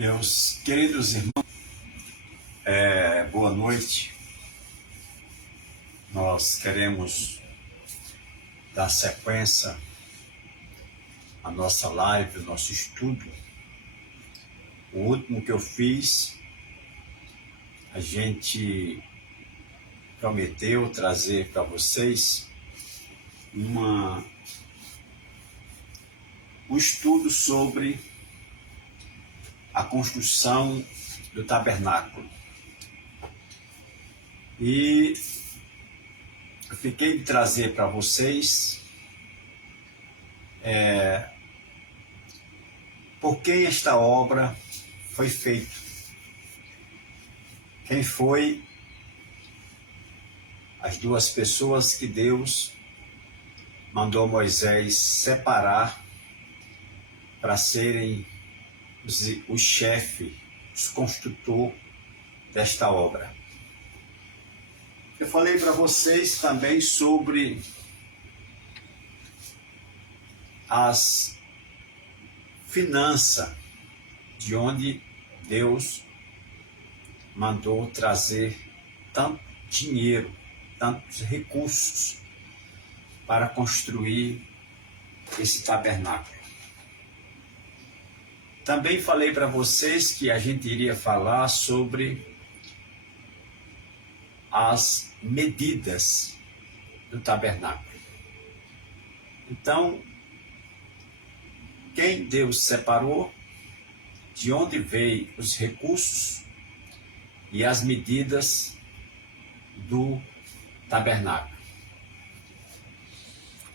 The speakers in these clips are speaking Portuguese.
Meus queridos irmãos, boa noite. Nós queremos dar sequência à nossa live, ao nosso estudo. O último que eu fiz, a gente prometeu trazer para vocês um estudo sobre a construção do tabernáculo. E eu fiquei de trazer para vocês por que esta obra foi feita. Quem foi as duas pessoas que Deus mandou Moisés separar para serem o chefe, os construtor desta obra. Eu falei para vocês também sobre as finanças, de onde Deus mandou trazer tanto dinheiro, tantos recursos para construir esse tabernáculo. Também falei para vocês que a gente iria falar sobre as medidas do tabernáculo. Então, quem Deus separou, de onde veio os recursos e as medidas do tabernáculo.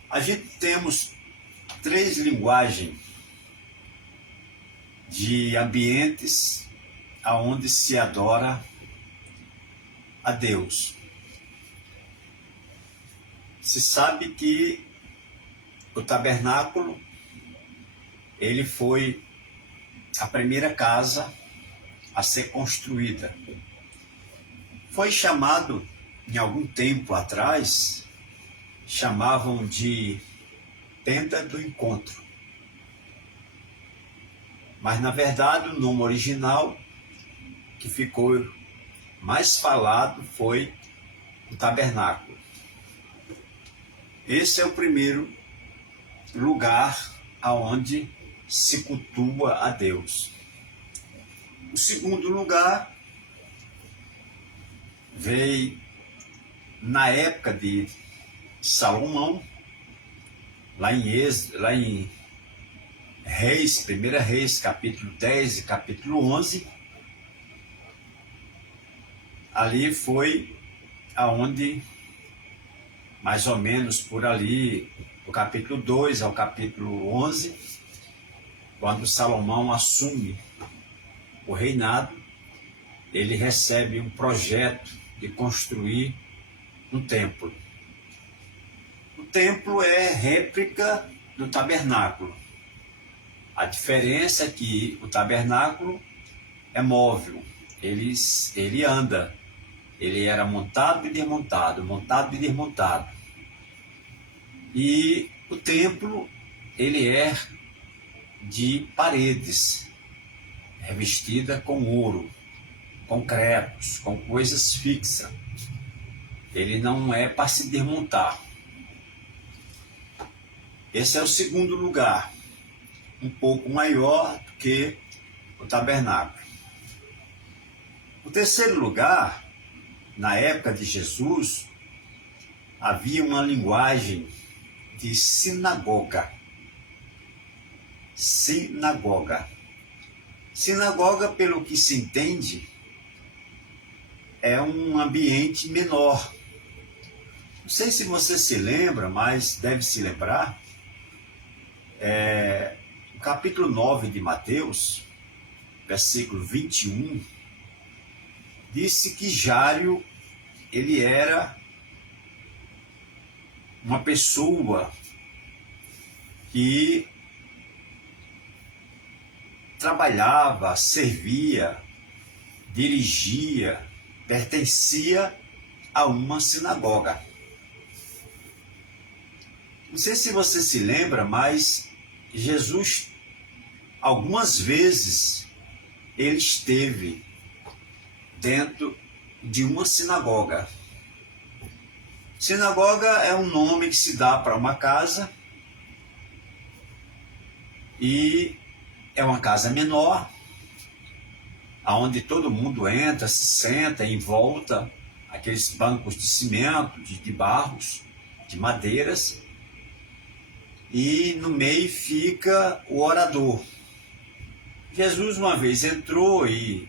A gente temos três linguagens de ambientes aonde se adora a Deus. Se sabe que o tabernáculo, ele foi a primeira casa a ser construída. Foi chamado, em algum tempo atrás, chamavam de tenda do encontro. Mas, na verdade, o nome original que ficou mais falado foi o tabernáculo. Esse é o primeiro lugar aonde se cultua a Deus. O segundo lugar veio na época de Salomão, lá em Reis, 1 Reis, capítulo 10 e capítulo 11, ali foi aonde, mais ou menos por ali, do capítulo 2 ao capítulo 11, quando Salomão assume o reinado, ele recebe um projeto de construir um templo. O templo é réplica do tabernáculo. A diferença é que o tabernáculo é móvel, ele anda, ele era montado e desmontado, montado e desmontado. E o templo, ele é de paredes, revestida com ouro, concretos, com coisas fixas. Ele não é para se desmontar. Esse é o segundo lugar, um pouco maior do que o tabernáculo. O terceiro lugar, na época de Jesus, havia uma linguagem de sinagoga. Sinagoga. Sinagoga, pelo que se entende, é um ambiente menor. Não sei se você se lembra, mas deve se lembrar. No capítulo 9 de Mateus, versículo 21, disse que Jário, ele era uma pessoa que trabalhava, servia, dirigia, pertencia a uma sinagoga. Não sei se você se lembra, mas Jesus algumas vezes ele esteve dentro de uma sinagoga. Sinagoga é um nome que se dá para uma casa, e é uma casa menor, onde todo mundo entra, se senta em volta, aqueles bancos de cimento, de barros, de madeiras, e no meio fica o orador. Jesus uma vez entrou e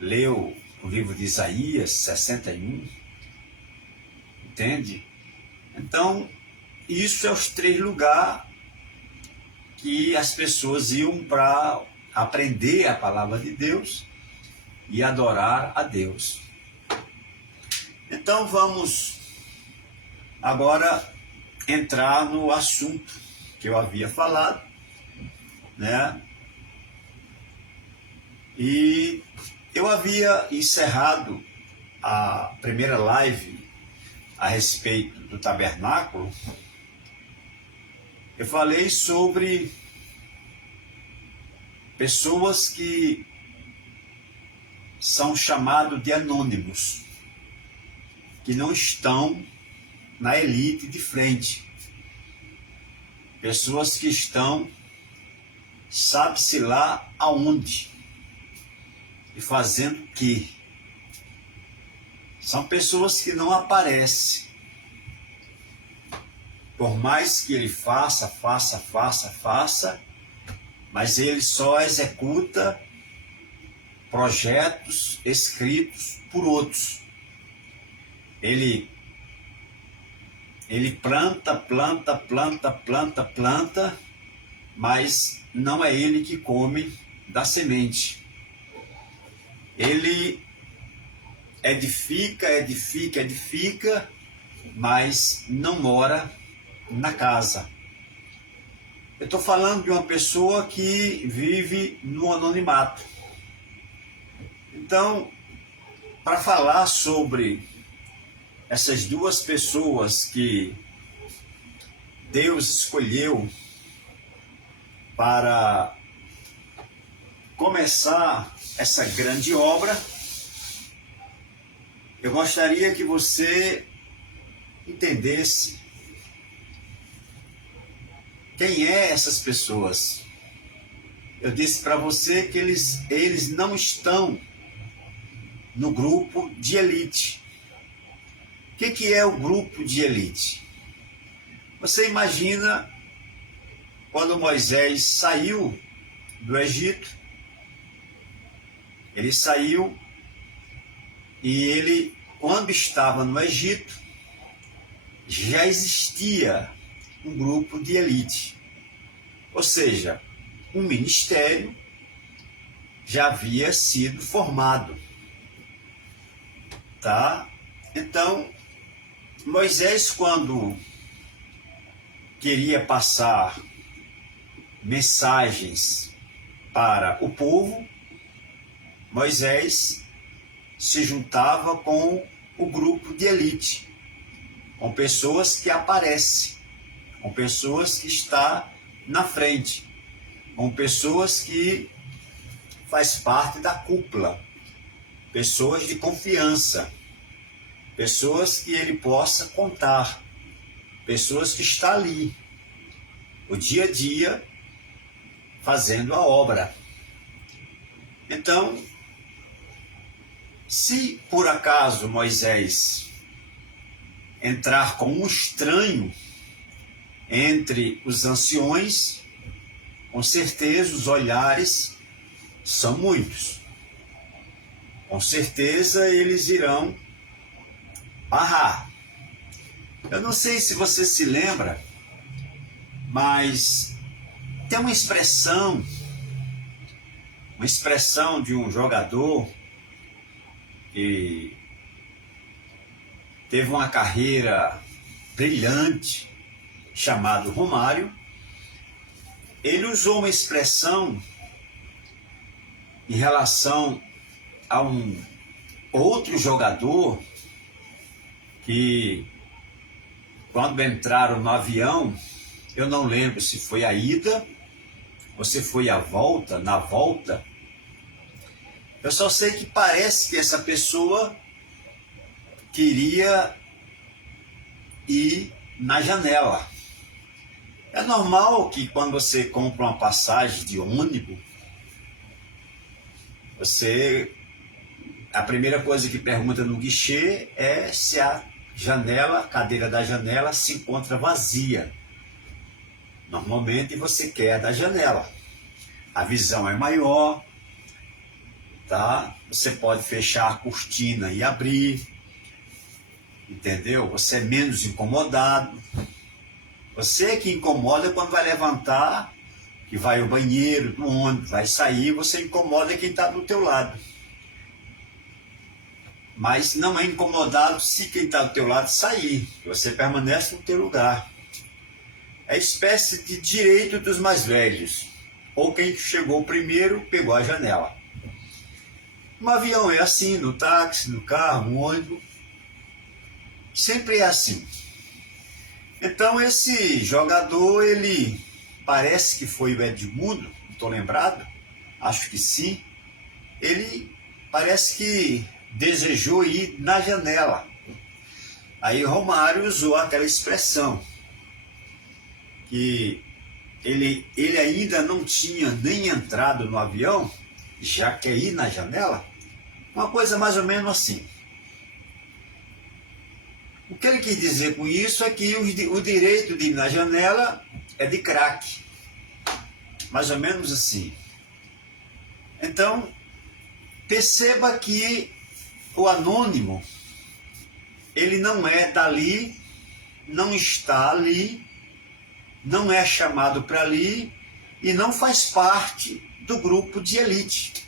leu o livro de Isaías 61, entende? Então, isso é os 3 lugares que as pessoas iam para aprender a palavra de Deus e adorar a Deus. Então vamos agora entrar no assunto que eu havia falado, né? E eu havia encerrado a primeira live a respeito do tabernáculo. Eu falei sobre pessoas que são chamados de anônimos, que não estão na elite de frente. Pessoas que estão, sabe-se lá aonde e fazendo o quê. São pessoas que não aparecem. Por mais que ele faça, mas ele só executa projetos escritos por outros. Ele planta, mas não é ele que come da semente. Ele edifica, mas não mora na casa. Eu estou falando de uma pessoa que vive no anonimato. Então, para falar sobre essas 2 pessoas que Deus escolheu para começar essa grande obra, eu gostaria que você entendesse quem é essas pessoas. Eu disse para você que eles não estão no grupo de elite. O que é o grupo de elite? Você imagina quando Moisés saiu do Egito, ele saiu e ele, quando estava no Egito, já existia um grupo de elite. Ou seja, um ministério já havia sido formado. Tá? Então, Moisés, quando queria passar mensagens para o povo, Moisés se juntava com o grupo de elite, com pessoas que aparecem, com pessoas que estão na frente, com pessoas que faz parte da cúpula, pessoas de confiança, pessoas que ele possa contar, pessoas que estão ali, o dia a dia, fazendo a obra. Então, se por acaso Moisés entrar como um estranho entre os anciões, com certeza os olhares são muitos. Com certeza eles irão barrar. Eu não sei se você se lembra, mas tem uma expressão de um jogador que teve uma carreira brilhante, chamado Romário. Ele usou uma expressão em relação a um outro jogador que, quando entraram no avião, eu não lembro se foi a ida ou se foi a volta, na volta, Eu só sei que parece que essa pessoa queria ir na janela. É normal que quando você compra uma passagem de ônibus, a primeira coisa que pergunta no guichê é se a cadeira da janela se encontra vazia. Normalmente você quer a da janela. A visão é maior, tá? Você pode fechar a cortina e abrir, entendeu? Você é menos incomodado. Você que incomoda quando vai levantar, que vai ao banheiro, do ônibus, vai sair, você incomoda quem está do teu lado. Mas não é incomodado se quem está do teu lado sair, você permanece no teu lugar. É espécie de direito dos mais velhos, ou quem chegou primeiro pegou a janela. No avião é assim, no táxi, no carro, no ônibus, sempre é assim. Então esse jogador, ele parece que foi o Edmundo, não estou lembrado, acho que sim, ele parece que desejou ir na janela. Aí Romário usou aquela expressão, que ele ainda não tinha nem entrado no avião, já quer ir na janela, uma coisa mais ou menos assim. O que ele quis dizer com isso é que o direito de ir na janela é de craque, mais ou menos assim. Então, perceba que o anônimo, ele não é dali, não está ali, não é chamado para ali e não faz parte do grupo de elite.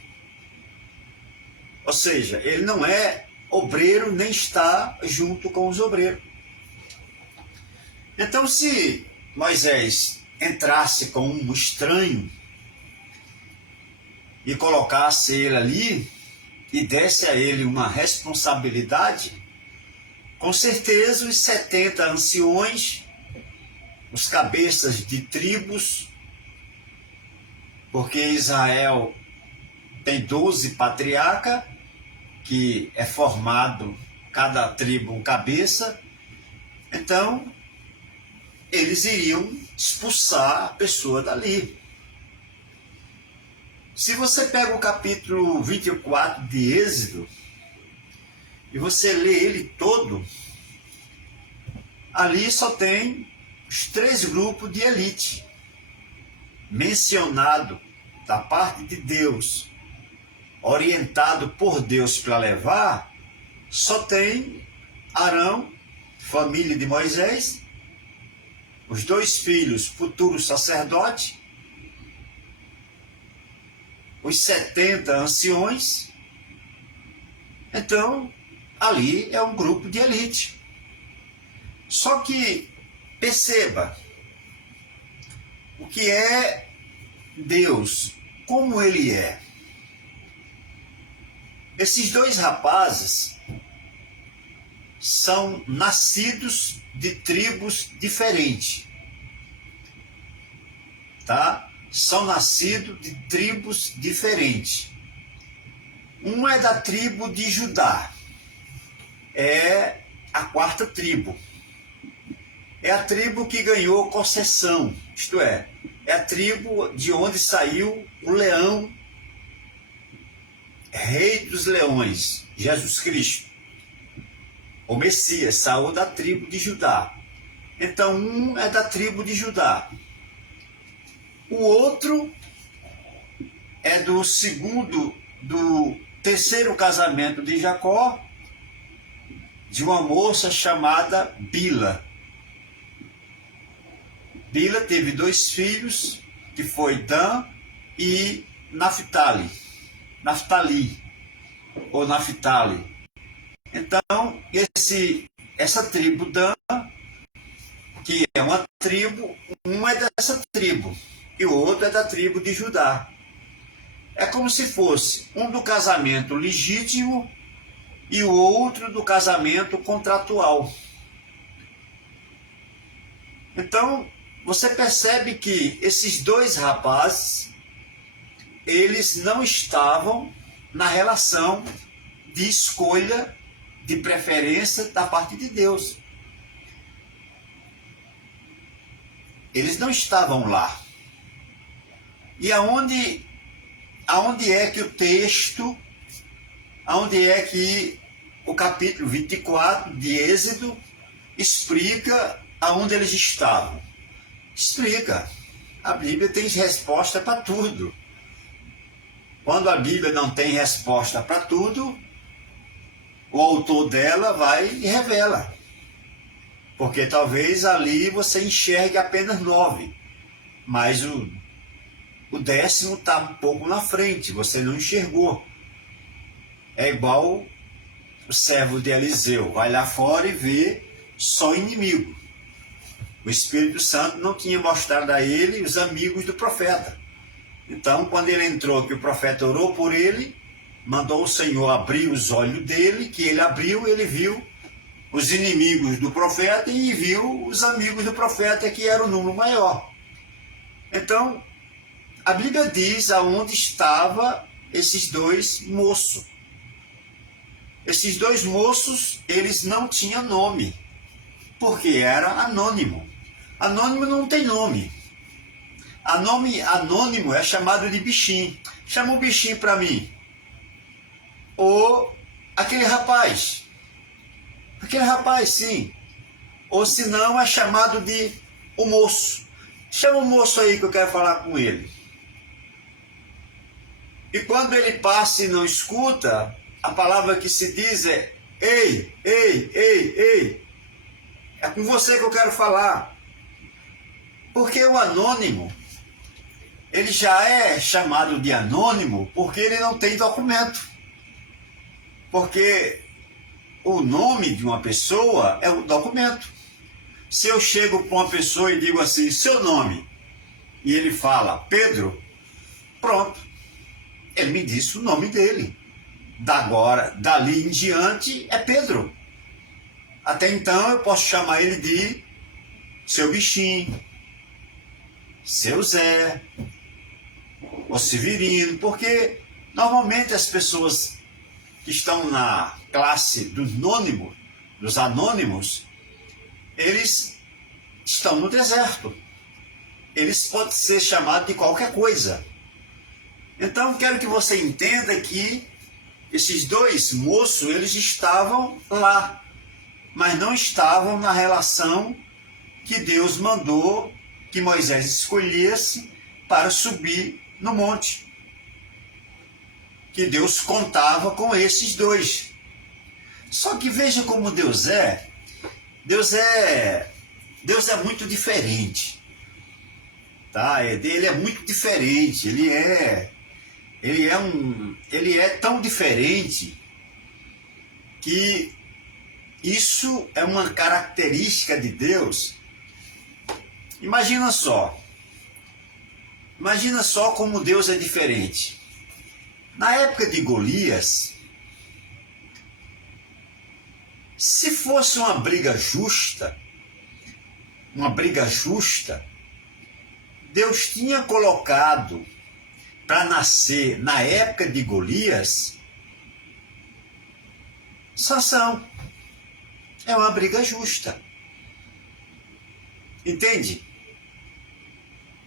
Ou seja, ele não é obreiro, nem está junto com os obreiros. Então, se Moisés entrasse com um estranho e colocasse ele ali e desse a ele uma responsabilidade, com certeza os 70 anciões, os cabeças de tribos, porque Israel tem 12 patriarcas, que é formado cada tribo um cabeça, então eles iriam expulsar a pessoa dali. Se você pega o capítulo 24 de Êxodo e você lê ele todo, ali só tem os 3 grupos de elite mencionado da parte de Deus, orientado por Deus para levar. Só tem Arão, família de Moisés, os 2 filhos, futuros sacerdotes, os 70 anciões. Então, ali é um grupo de elite. Só que, perceba, o que é Deus, como ele é. Esses 2 rapazes são nascidos de tribos diferentes, tá? São nascidos de tribos diferentes. Um é da tribo de Judá, é a 4ª tribo. É a tribo que ganhou concessão, isto é a tribo de onde saiu o leão, rei dos leões, Jesus Cristo. O Messias saiu da tribo de Judá. Então, um é da tribo de Judá. O outro é do terceiro casamento de Jacó, de uma moça chamada Bila. Bila teve 2 filhos, que foi Dan e Naftali. Então, essa tribo Dan, que é uma tribo, um é dessa tribo e o outro é da tribo de Judá. É como se fosse um do casamento legítimo e o outro do casamento contratual. Então, você percebe que esses 2 rapazes, eles não estavam na relação de escolha, de preferência da parte de Deus. Eles não estavam lá. E aonde é que o texto, aonde é que o capítulo 24 de Êxodo explica aonde eles estavam? Explica. A Bíblia tem resposta para tudo. Quando a Bíblia não tem resposta para tudo, o autor dela vai e revela. Porque talvez ali você enxergue apenas 9, mas o 10º está um pouco na frente, você não enxergou. É igual o servo de Eliseu, vai lá fora e vê só inimigo. O Espírito Santo não tinha mostrado a ele os amigos do profeta. Então, quando ele entrou, que o profeta orou por ele, mandou o Senhor abrir os olhos dele, que ele abriu, ele viu os inimigos do profeta e viu os amigos do profeta, que era o número maior. Então, a Bíblia diz aonde estavam esses dois moços. Esses dois moços, eles não tinham nome, porque era anônimo. Anônimo não tem nome. Anônimo é chamado de bichinho. Chama o bichinho para mim. Ou aquele rapaz. Aquele rapaz, sim. Ou se não, é chamado de o moço. Chama o moço aí que eu quero falar com ele. E quando ele passa e não escuta, a palavra que se diz é: ei, ei, ei, ei. É com você que eu quero falar. Porque o anônimo, ele já é chamado de anônimo porque ele não tem documento. Porque o nome de uma pessoa é o documento. Se eu chego para uma pessoa e digo assim, seu nome, e ele fala Pedro, pronto. Ele me disse o nome dele. Dali em diante é Pedro. Até então eu posso chamar ele de seu bichinho, seu Zé, ou Severino, porque normalmente as pessoas que estão na classe dos anônimos, eles estão no deserto. Eles podem ser chamados de qualquer coisa. Então quero que você entenda que esses dois moços, eles estavam lá, mas não estavam na relação que Deus mandou que Moisés escolhesse para subir no monte. Que Deus contava com esses dois. Só que veja como Deus é. Deus é muito diferente. Tá? Ele é muito diferente. Ele é tão diferente que isso é uma característica de Deus. Imagina só como Deus é diferente. Na época de Golias, se fosse uma briga justa, Deus tinha colocado para nascer na época de Golias Sansão. É uma briga justa. Entende?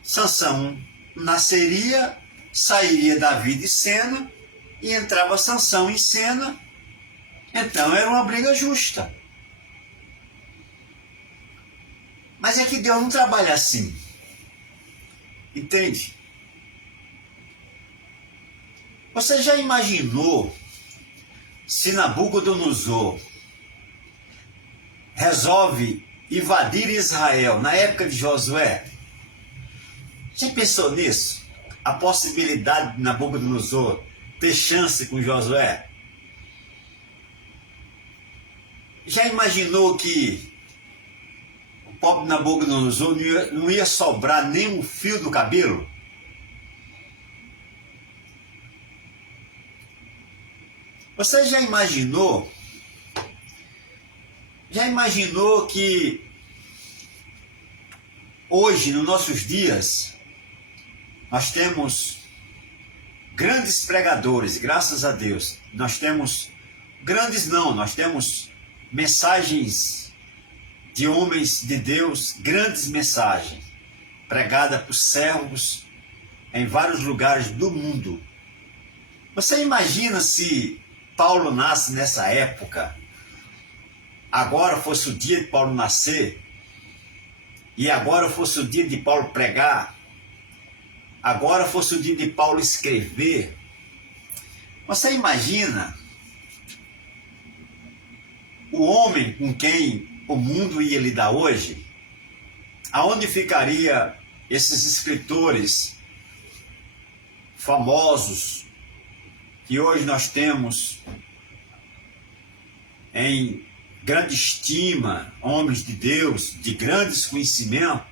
Sansão nasceria, sairia Davi de cena e entrava Sansão em cena. Então era uma briga justa. Mas é que Deus não trabalha assim. Entende? Você já imaginou se Nabucodonosor resolve invadir Israel na época de Josué? Já pensou nisso? A possibilidade de Nabucodonosor ter chance com Josué? Já imaginou que o pobre Nabucodonosor não ia sobrar nem um fio do cabelo? Você já imaginou que hoje, nos nossos dias, nós temos grandes pregadores, graças a Deus. Nós temos, grandes não, nós temos mensagens de homens de Deus, grandes mensagens, pregadas por servos em vários lugares do mundo. Você imagina se Paulo nasce nessa época, agora fosse o dia de Paulo nascer, e agora fosse o dia de Paulo pregar, agora fosse o dia de Paulo escrever. Você imagina o homem com quem o mundo ia lidar hoje? Aonde ficaria esses escritores famosos que hoje nós temos em grande estima, homens de Deus, de grandes conhecimentos?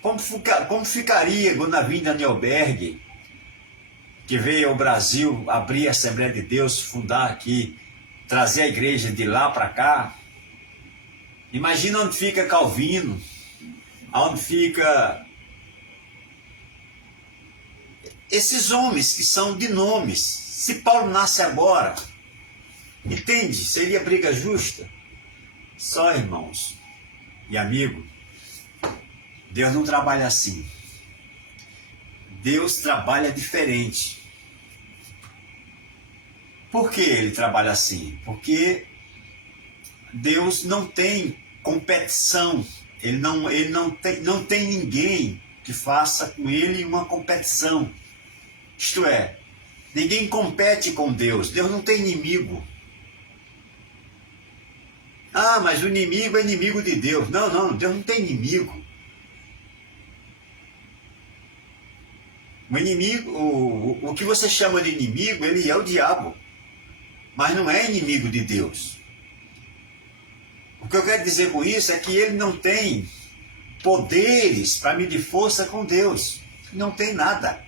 Como ficaria Gunavir Neuberg, que veio ao Brasil abrir a Assembleia de Deus, fundar aqui, trazer a igreja de lá para cá? Imagina onde fica Calvino, onde fica esses homens que são de nomes. Se Paulo nasce agora, entende? Seria briga justa? Só, irmãos e amigos, Deus não trabalha assim. Deus trabalha diferente. Por que ele trabalha assim? Porque Deus não tem competição. Ele não tem ninguém que faça com ele uma competição. Isto é, ninguém compete com Deus. Deus não tem inimigo. Ah, mas o inimigo é inimigo de Deus. Não, Deus não tem inimigo. O inimigo, o que você chama de inimigo, ele é o diabo. Mas não é inimigo de Deus. O que eu quero dizer com isso é que ele não tem poderes para medir força com Deus. Não tem nada.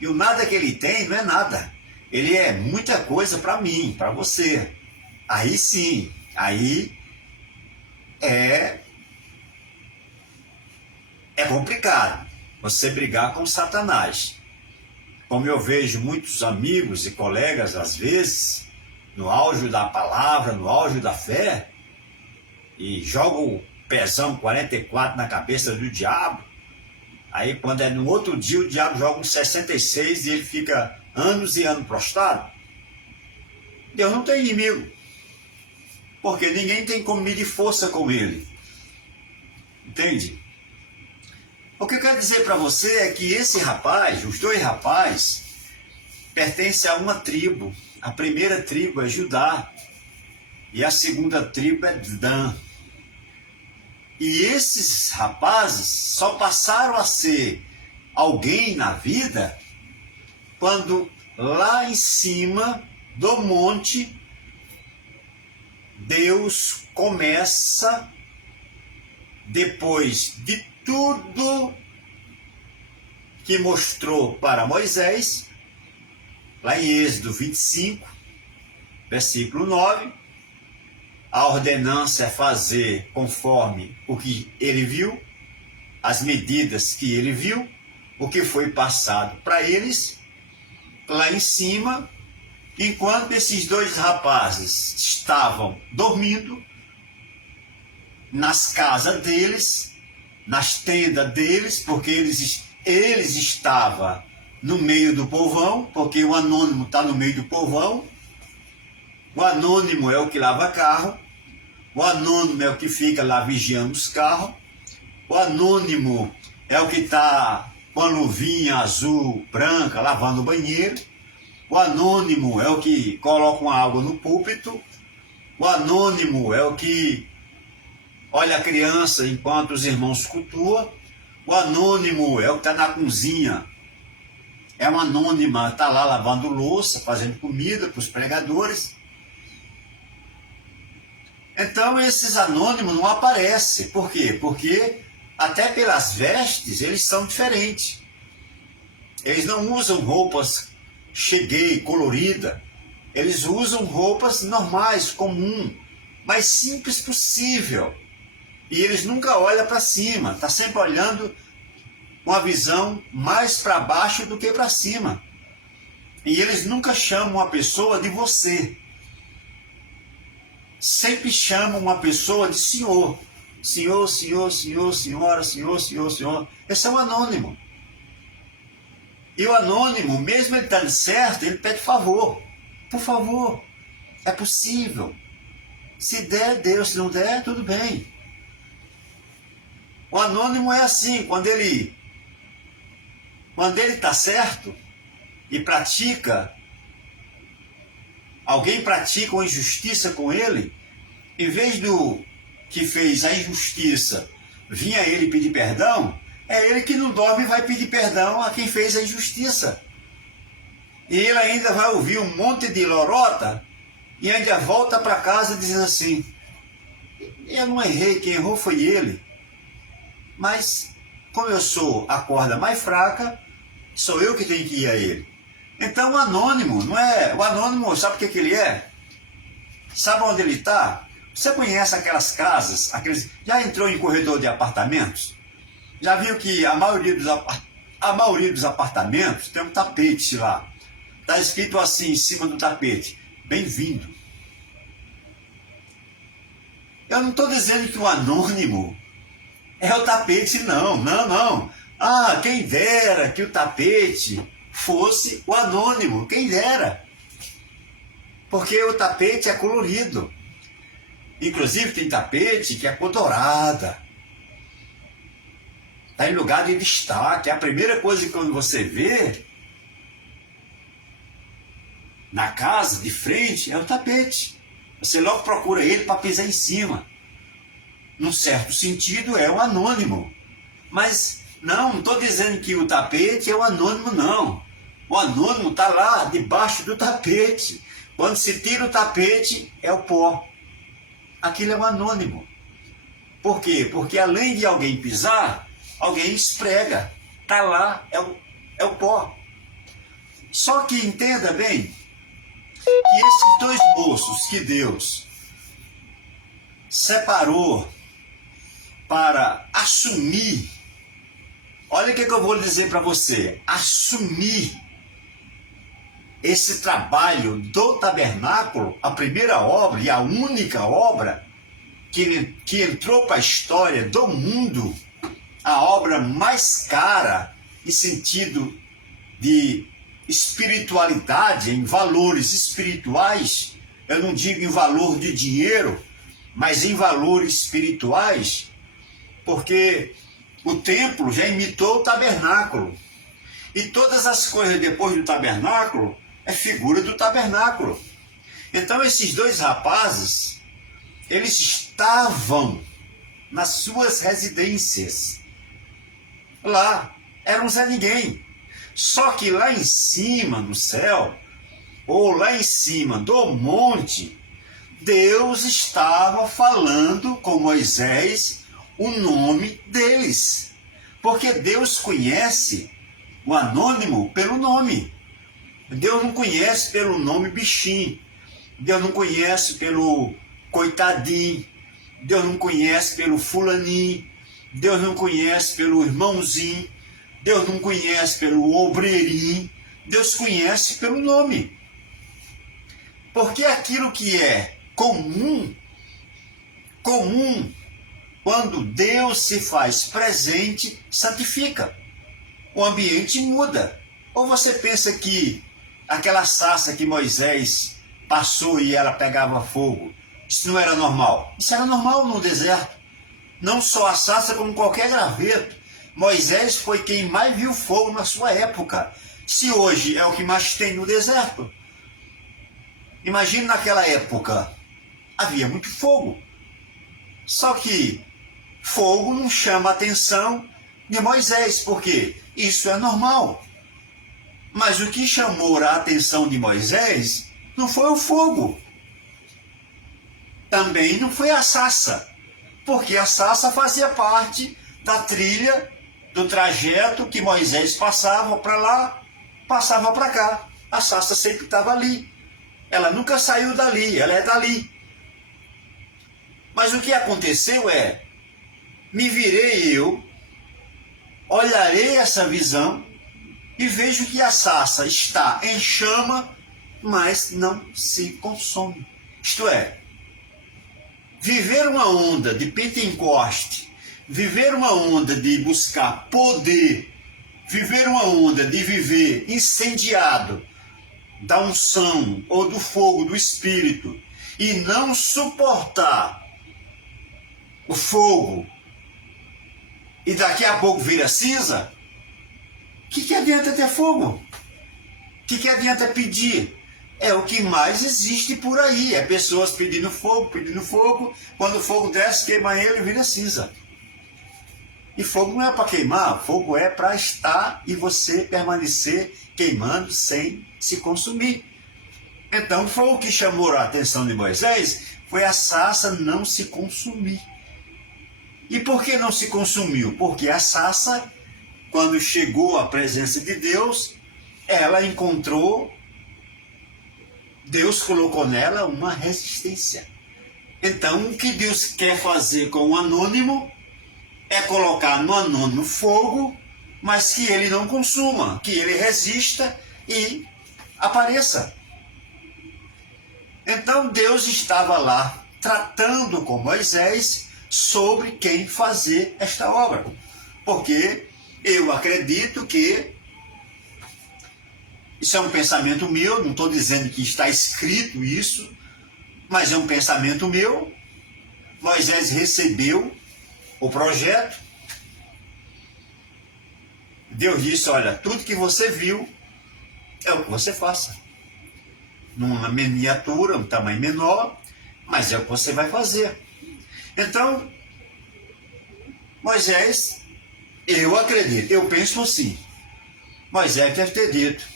E o nada que ele tem não é nada. Ele é muita coisa para mim, para você. Aí sim, aí é complicado você brigar com Satanás. Como eu vejo muitos amigos e colegas, às vezes, no auge da palavra, no auge da fé, e jogam o pezão 44 na cabeça do diabo. Aí quando é no outro dia, o diabo joga um 66 e ele fica anos e anos prostrado. Deus não tem inimigo, porque ninguém tem como medir força com ele. Entende? O que eu quero dizer para você é que esse rapaz, os dois rapazes, pertencem a uma tribo. A primeira tribo é Judá e a segunda tribo é Dan. E esses rapazes só passaram a ser alguém na vida quando lá em cima do monte Deus começa, depois de tudo que mostrou para Moisés, lá em Êxodo 25, versículo 9, a ordenança é fazer conforme o que ele viu, as medidas que ele viu, o que foi passado para eles, lá em cima, enquanto esses dois rapazes estavam dormindo, nas casas deles, nas tendas deles, porque eles estavam no meio do povão, porque o anônimo está no meio do povão. O anônimo é o que lava carro, o anônimo é o que fica lá vigiando os carros, o anônimo é o que está com a luvinha azul, branca, lavando o banheiro, o anônimo é o que coloca uma água no púlpito, o anônimo é o que olha a criança enquanto os irmãos cultuam, o anônimo é o que está na cozinha, é uma anônima, está lá lavando louça, fazendo comida para os pregadores. Então esses anônimos não aparecem. Por quê? Porque até pelas vestes eles são diferentes. Eles não usam roupas cheguei, colorida. Eles usam roupas normais, comum, mais simples possível. E eles nunca olham para cima, está sempre olhando com a visão mais para baixo do que para cima. E eles nunca chamam a pessoa de você. Sempre chamam uma pessoa de senhor. Senhor, senhor, senhor, senhora, senhor, senhor, senhor. Esse é um anônimo. E o anônimo, mesmo ele estando certo, ele pede favor. Por favor, é possível. Se der, Deus. Se não der, tudo bem. O anônimo é assim, quando ele está certo e pratica, alguém pratica uma injustiça com ele, em vez do que fez a injustiça vir a ele pedir perdão, é ele que não dorme e vai pedir perdão a quem fez a injustiça. E ele ainda vai ouvir um monte de lorota e ainda volta para casa dizendo assim: eu não errei, quem errou foi ele. Mas, como eu sou a corda mais fraca, sou eu que tenho que ir a ele. Então o anônimo, não é? O anônimo, sabe o que ele é? Sabe onde ele está? Você conhece aquelas casas, já entrou em corredor de apartamentos? Já viu que a maioria dos apartamentos tem um tapete lá. Está escrito assim em cima do tapete: bem-vindo. Eu não estou dizendo que o anônimo é o tapete, não, não, não. Ah, quem dera que o tapete fosse o anônimo, quem dera. Porque o tapete é colorido. Inclusive tem tapete que é cor dourada. Está em lugar de destaque. A primeira coisa que quando você vê na casa, de frente, é o tapete. Você logo procura ele para pisar em cima. Num certo sentido, é o anônimo. Mas não estou dizendo que o tapete é o anônimo, não. O anônimo está lá, debaixo do tapete. Quando se tira o tapete, é o pó. Aquilo é o anônimo. Por quê? Porque além de alguém pisar, alguém esfrega. Está lá, é o pó. Só que entenda bem que esses dois moços que Deus separou para assumir, olha o que eu vou dizer para você, assumir esse trabalho do tabernáculo, a primeira obra e a única obra que entrou para a história do mundo, a obra mais cara em sentido de espiritualidade, em valores espirituais, eu não digo em valor de dinheiro, mas em valores espirituais, porque o templo já imitou o tabernáculo. E todas as coisas depois do tabernáculo é figura do tabernáculo. Então esses dois rapazes, eles estavam nas suas residências. Lá, eram Zé Ninguém. Só que lá em cima no céu, ou lá em cima do monte, Deus estava falando com Moisés o nome deles. Porque Deus conhece o anônimo pelo nome. Deus não conhece pelo nome bichinho. Deus não conhece pelo coitadinho. Deus não conhece pelo fulaninho. Deus não conhece pelo irmãozinho. Deus não conhece pelo obreirinho. Deus conhece pelo nome. Porque aquilo que é comum, quando Deus se faz presente, santifica. O ambiente muda. Ou você pensa que aquela sarça que Moisés passou e ela pegava fogo, isso não era normal? Isso era normal no deserto. Não só a sarça, como qualquer graveto. Moisés foi quem mais viu fogo na sua época. Se hoje é o que mais tem no deserto, imagine naquela época, havia muito fogo. Só que fogo não chama a atenção de Moisés, porque isso é normal. Mas o que chamou a atenção de Moisés não foi o fogo. Também não foi a sarça, porque a sarça fazia parte da trilha, do trajeto que Moisés passava para lá, passava para cá. A sarça sempre estava ali. Ela nunca saiu dali, ela é dali. Mas o que aconteceu é, me virei eu, olharei essa visão e vejo que a sarça está em chama, mas não se consome. Isto é, viver uma onda de Pentecoste, viver uma onda de buscar poder, viver uma onda de viver incendiado da unção ou do fogo do Espírito e não suportar o fogo e daqui a pouco vira cinza, o que adianta ter fogo? O que adianta pedir? É o que mais existe por aí, é pessoas pedindo fogo, quando o fogo desce, queima ele e vira cinza. E fogo não é para queimar, fogo é para estar e você permanecer queimando sem se consumir. Então foi o que chamou a atenção de Moisés, foi a sarça não se consumir. E por que não se consumiu? Porque a sarça, quando chegou à presença de Deus, ela encontrou, Deus colocou nela uma resistência. Então o que Deus quer fazer com o anônimo é colocar no anônimo fogo, mas que ele não consuma, que ele resista e apareça. Então Deus estava lá tratando com Moisés sobre quem fazer esta obra. Porque eu acredito que, isso é um pensamento meu, não estou dizendo que está escrito isso, mas é um pensamento meu. Moisés recebeu o projeto. Deus disse, olha, tudo que você viu é o que você faça. Numa miniatura, um tamanho menor, mas é o que você vai fazer. Então, Moisés, eu acredito, eu penso assim, Moisés deve ter dito,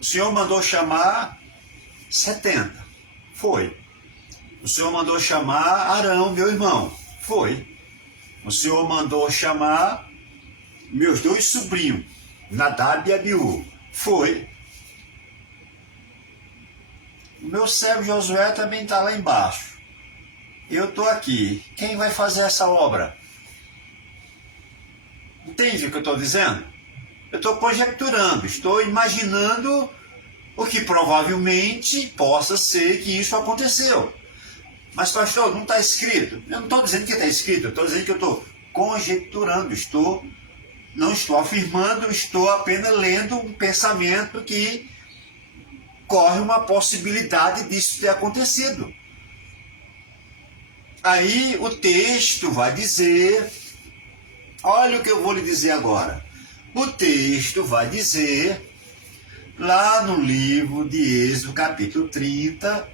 o Senhor mandou chamar 70, foi. O Senhor mandou chamar Arão, meu irmão, foi. O Senhor mandou chamar meus 2 sobrinhos, Nadab e Abiú, foi. O meu servo Josué também está lá embaixo. Eu estou aqui. Quem vai fazer essa obra? Entende o que eu estou dizendo? Eu estou conjecturando, estou imaginando o que provavelmente possa ser que isso aconteceu. Mas, pastor, não está escrito. Eu não estou dizendo que está escrito, eu estou dizendo que eu estou conjecturando, não estou afirmando, estou apenas lendo um pensamento que corre uma possibilidade disso ter acontecido. Aí o texto vai dizer, olha o que eu vou lhe dizer agora. O texto vai dizer, lá no livro de Êxodo, capítulo 30,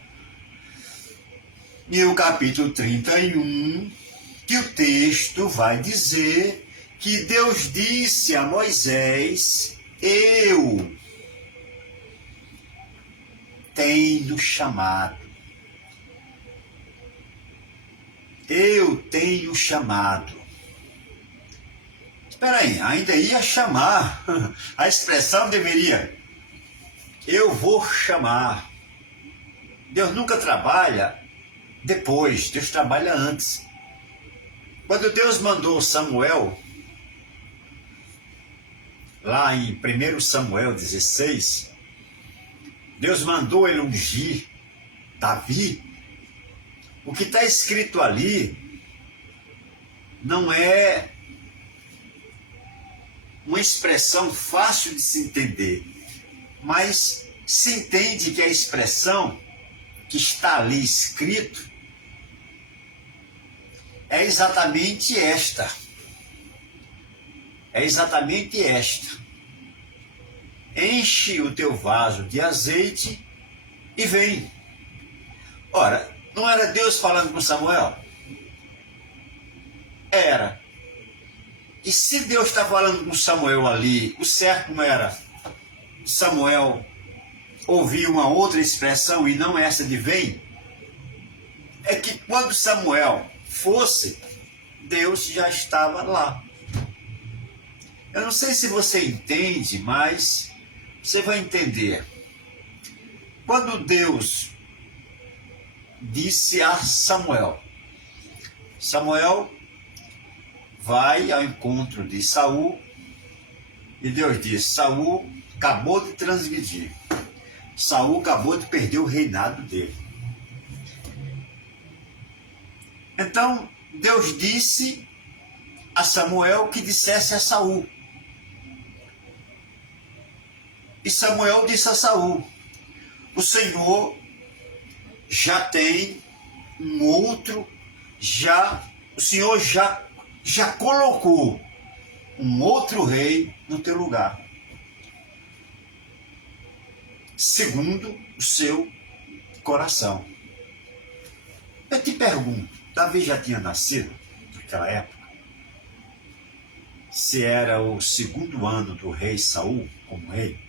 e o capítulo 31, que o texto vai dizer que Deus disse a Moisés, eu tenho chamado. Eu tenho chamado. Espera aí, ainda ia chamar. A expressão deveria, eu vou chamar. Deus nunca trabalha depois, Deus trabalha antes. Quando Deus mandou Samuel, lá em 1 Samuel 16, Deus mandou ele ungir Davi. O que está escrito ali não é uma expressão fácil de se entender, mas se entende que a expressão que está ali escrito é exatamente esta. É exatamente esta. Enche o teu vaso de azeite e vem. Ora, não era Deus falando com Samuel? Era. E se Deus está falando com Samuel ali, o certo não era Samuel ouvir uma outra expressão e não essa de vem? É que quando Samuel fosse, Deus já estava lá. Eu não sei se você entende, mas você vai entender. Quando Deus disse a Samuel, Samuel vai ao encontro de Saul E Deus disse: Saul acabou de transgredir. Saul acabou de perder o reinado dele. Então, Deus disse a Samuel que dissesse a Saul. E Samuel disse a Saul: o Senhor já tem um outro, o Senhor já colocou um outro rei no teu lugar, segundo o seu coração. Eu te pergunto, Davi já tinha nascido naquela época? Se era o segundo ano do rei Saul como rei?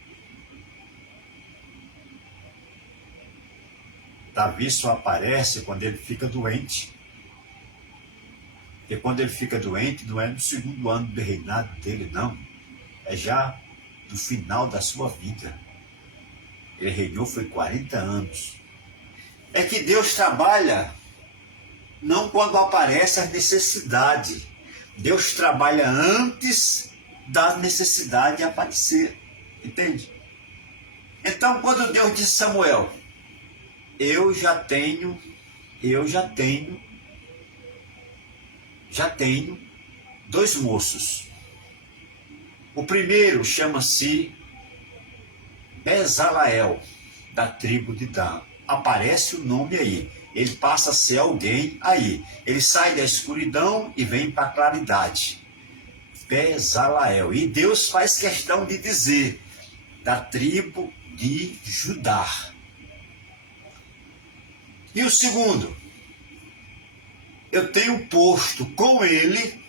Davi só aparece quando ele fica doente. E quando ele fica doente, não é no segundo ano do reinado dele, não. É já no final da sua vida. Ele reinou foi 40 anos. É que Deus trabalha não quando aparece a necessidade. Deus trabalha antes da necessidade aparecer. Entende? Então, quando Deus disse a Samuel: eu já tenho dois moços. O primeiro chama-se Bezaleel, da tribo de Dan. Aparece o nome aí. Ele passa a ser alguém aí. Ele sai da escuridão e vem para a claridade. Bezaleel. E Deus faz questão de dizer: da tribo de Judá. E o segundo, eu tenho posto com ele,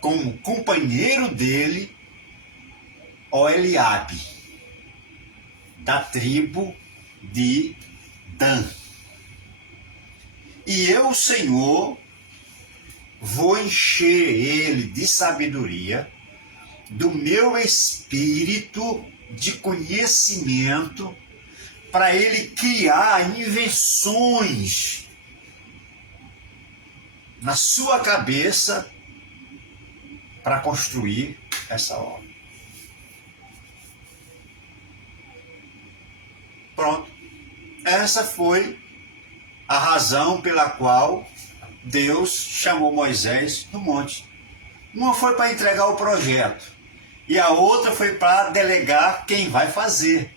como companheiro dele, Eliabe, da tribo de Dan. E eu, Senhor, vou encher ele de sabedoria, do meu espírito de conhecimento, para ele criar invenções na sua cabeça para construir essa obra. Pronto. Essa foi a razão pela qual Deus chamou Moisés no monte. Uma foi para entregar o projeto e a outra foi para delegar quem vai fazer.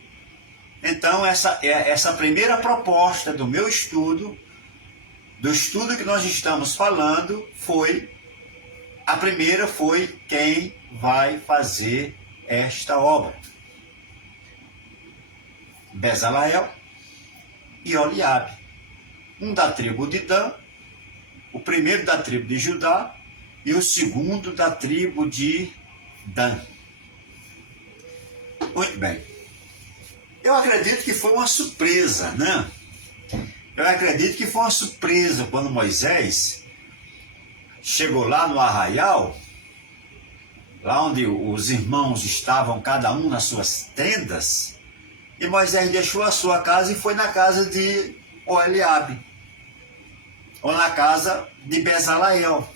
Então, essa primeira proposta do meu estudo, do estudo que nós estamos falando, a primeira foi quem vai fazer esta obra. Bezaleel e Eliabe. Um da tribo de Dan, o primeiro da tribo de Judá e o segundo da tribo de Dan. Muito bem. Eu acredito que foi uma surpresa, né? Eu acredito que foi uma surpresa quando Moisés chegou lá no arraial, lá onde os irmãos estavam, cada um nas suas tendas, e Moisés deixou a sua casa e foi na casa de Eliabe, ou na casa de Bezaleel.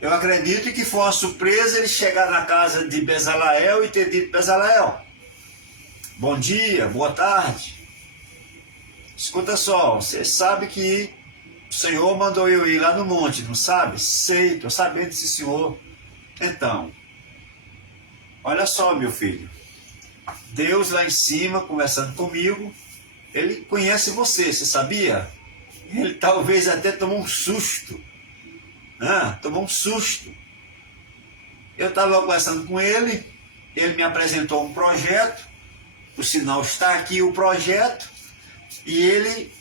Eu acredito que foi uma surpresa ele chegar na casa de Bezaleel e ter dito: Bezaleel, bom dia, boa tarde. Escuta só, você sabe que o Senhor mandou eu ir lá no monte, não sabe? Sei, estou sabendo desse senhor. Então, olha só, meu filho. Deus lá em cima, conversando comigo, ele conhece você sabia? Ele talvez até tomou um susto. Tomou um susto. Eu estava conversando com ele, ele me apresentou um projeto, por sinal está aqui o projeto, e ele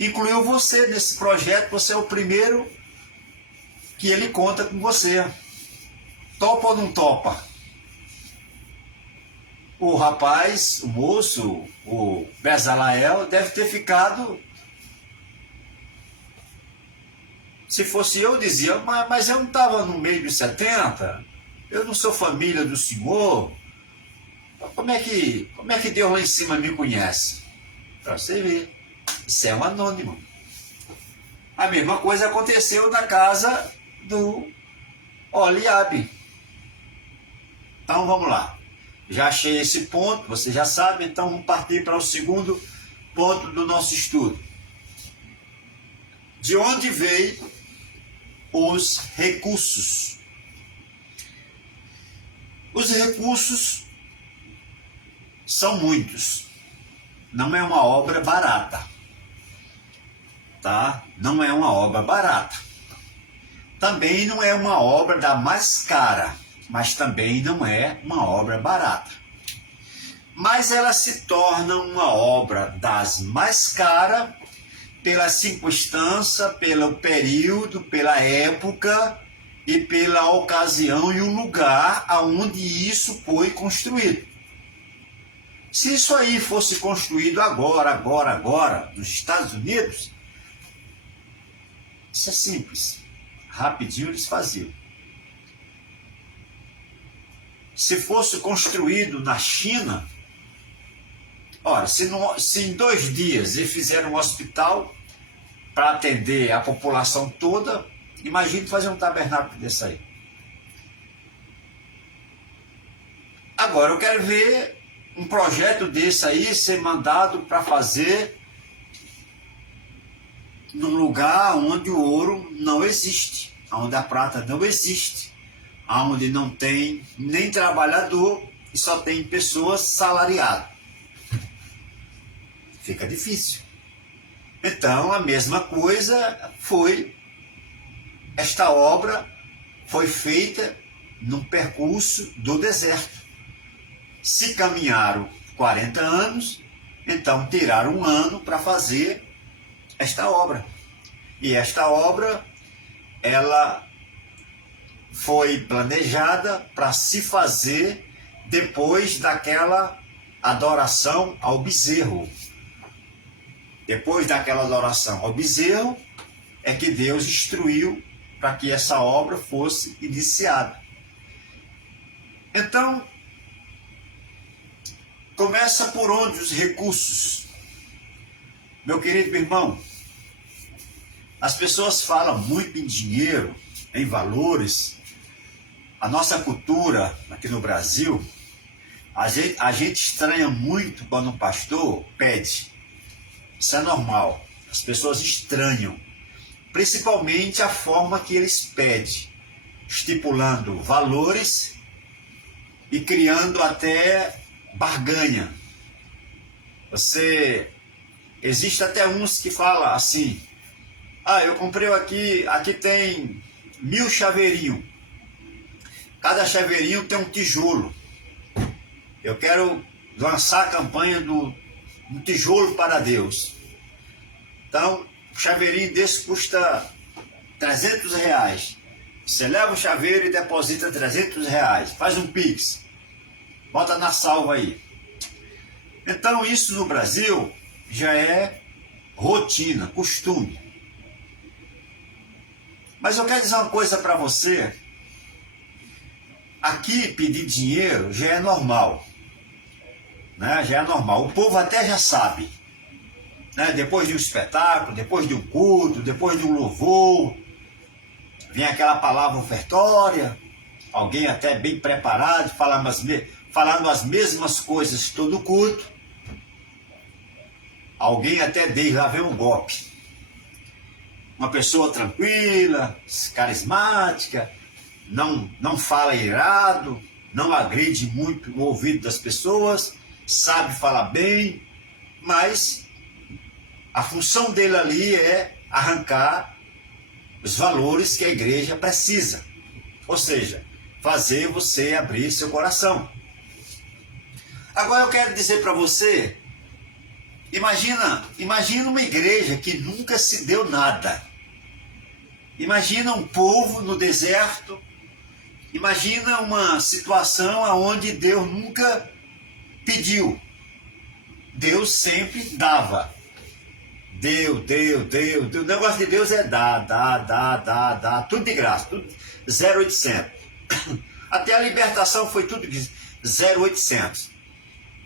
incluiu você nesse projeto. Você é o primeiro que ele conta com você. Topa ou não topa? O rapaz, o moço, o Bezaleel, deve ter ficado... Se fosse eu, dizia: mas eu não estava no meio dos 70, eu não sou família do senhor, como é que Deus lá em cima me conhece? Para você ver, isso é um anônimo. A mesma coisa aconteceu na casa do Eliabe. Então vamos lá. Já achei esse ponto, você já sabe, então vamos partir para o segundo ponto do nosso estudo. De onde veio os recursos? Os recursos são muitos. Não é uma obra barata. Tá? Não é uma obra barata. Também não é uma obra da mais cara, mas também não é uma obra barata. Mas ela se torna uma obra das mais caras pela circunstância, pelo período, pela época e pela ocasião e o lugar aonde isso foi construído. Se isso aí fosse construído agora, nos Estados Unidos, isso é simples, rapidinho eles faziam. Se fosse construído na China, ora, se em 2 dias eles fizeram um hospital para atender a população toda, imagine fazer um tabernáculo desse aí. Agora, eu quero ver um projeto desse aí ser mandado para fazer num lugar onde o ouro não existe, onde a prata não existe, onde não tem nem trabalhador e só tem pessoas salariadas. Fica difícil. Então, a mesma coisa foi, esta obra foi feita num percurso do deserto. Se caminharam 40 anos, então tiraram 1 ano para fazer esta obra. E esta obra, ela foi planejada para se fazer depois daquela adoração ao bezerro. Depois daquela adoração ao bezerro, é que Deus instruiu para que essa obra fosse iniciada. Então, começa por onde os recursos? Meu querido irmão, as pessoas falam muito em dinheiro, em valores. A nossa cultura aqui no Brasil, a gente estranha muito quando um pastor pede. Isso é normal. As pessoas estranham, principalmente a forma que eles pedem, estipulando valores e criando até barganha. Existe até uns que falam assim: eu comprei aqui tem 1000 chaveirinhos. Cada chaveirinho tem um tijolo. Eu quero lançar a campanha do um tijolo para Deus. Então, um chaveirinho desse custa R$300. Você leva o chaveiro e deposita R$300. Faz um Pix. Bota na salva aí. Então, isso no Brasil já é rotina, costume. Mas eu quero dizer uma coisa para você. Aqui pedir dinheiro já é normal. Né? Já é normal. O povo até já sabe. Né? Depois de um espetáculo, depois de um culto, depois de um louvor, vem aquela palavra ofertória, alguém até bem preparado, falando as mesmas coisas todo culto. Alguém até diz, lá vem um golpe. Uma pessoa tranquila, carismática, não fala irado, não agride muito o ouvido das pessoas, sabe falar bem, mas a função dele ali é arrancar os valores que a igreja precisa. Ou seja, fazer você abrir seu coração. Agora eu quero dizer para você, imagina uma igreja que nunca se deu nada. Imagina um povo no deserto. Imagina uma situação onde Deus nunca pediu. Deus sempre dava. Deu. O negócio de Deus é dar. Tudo de graça. Tudo 0800. Até a libertação foi tudo 0800.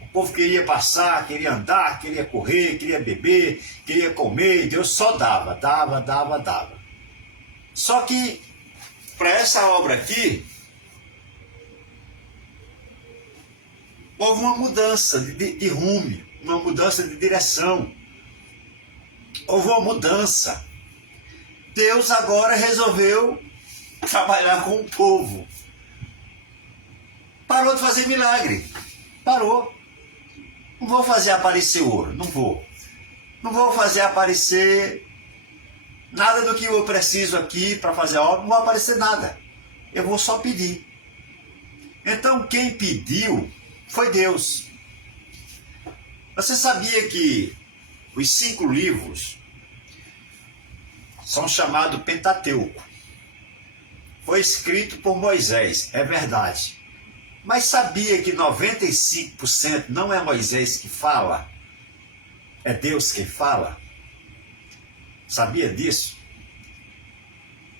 O povo queria passar, queria andar, queria correr, queria beber, queria comer. E Deus só dava. Só que, para essa obra aqui, houve uma mudança de rumo, uma mudança de direção. Houve uma mudança. Deus agora resolveu trabalhar com o povo. Parou de fazer milagre. Parou. Não vou fazer aparecer ouro, não vou. Não vou fazer aparecer nada do que eu preciso aqui para fazer a obra, não vai aparecer nada. Eu vou só pedir. Então quem pediu foi Deus. Você sabia que os 5 livros são chamados Pentateuco? Foi escrito por Moisés, é verdade. Mas sabia que 95% não é Moisés que fala? É Deus quem fala? Sabia disso?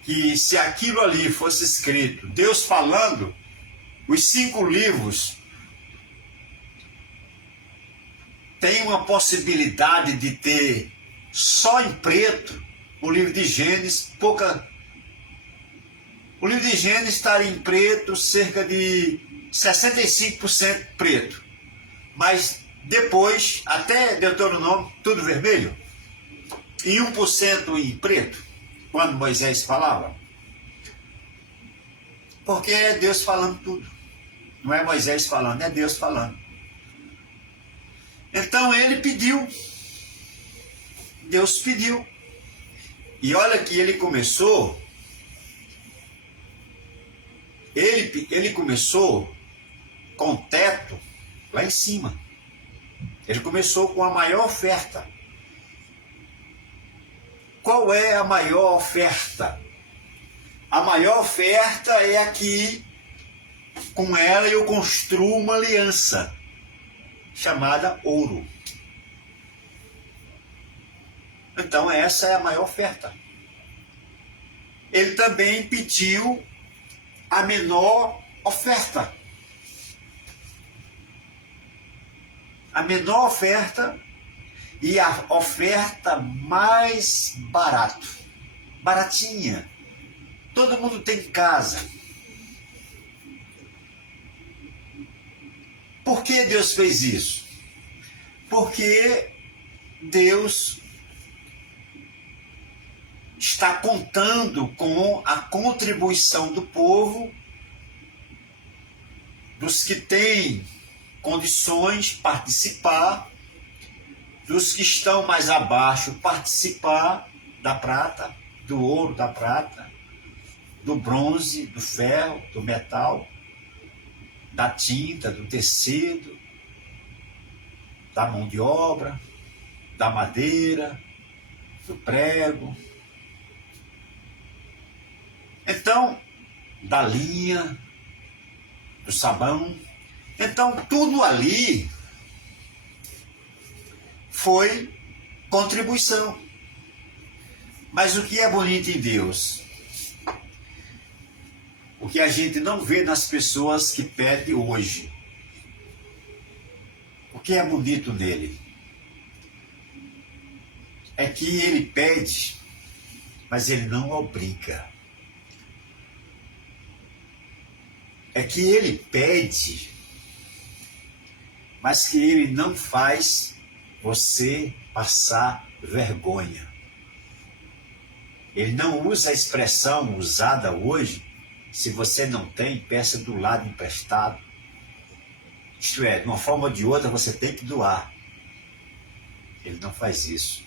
Que se aquilo ali fosse escrito, Deus falando, os 5 livros têm uma possibilidade de ter só em preto o livro de Gênesis, o livro de Gênesis está em preto, cerca de 65% preto. Mas depois, até Deuteronômio, tudo vermelho. E 1% em preto, quando Moisés falava. Porque é Deus falando tudo. Não é Moisés falando, é Deus falando. Então ele pediu. Deus pediu. E olha que ele começou. Ele começou com o teto lá em cima. Ele começou com a maior oferta. Qual é a maior oferta? A maior oferta é a que, com ela eu construo uma aliança, chamada ouro. Então essa é a maior oferta. Ele também pediu a menor oferta. A menor oferta e a oferta mais barato. Baratinha. Todo mundo tem em casa. Por que Deus fez isso? Porque Deus está contando com a contribuição do povo, dos que têm condições participar, dos que estão mais abaixo participar da prata, do ouro, da prata, do bronze, do ferro, do metal, da tinta, do tecido, da mão de obra, da madeira, do prego. Então, da linha, do sabão. Então, tudo ali foi contribuição. Mas o que é bonito em Deus? O que a gente não vê nas pessoas que pedem hoje. O que é bonito nele? É que ele pede, mas ele não obriga. É que ele pede, mas que ele não faz você passar vergonha. Ele não usa a expressão usada hoje, se você não tem, peça do lado emprestado. Isto é, de uma forma ou de outra você tem que doar. Ele não faz isso.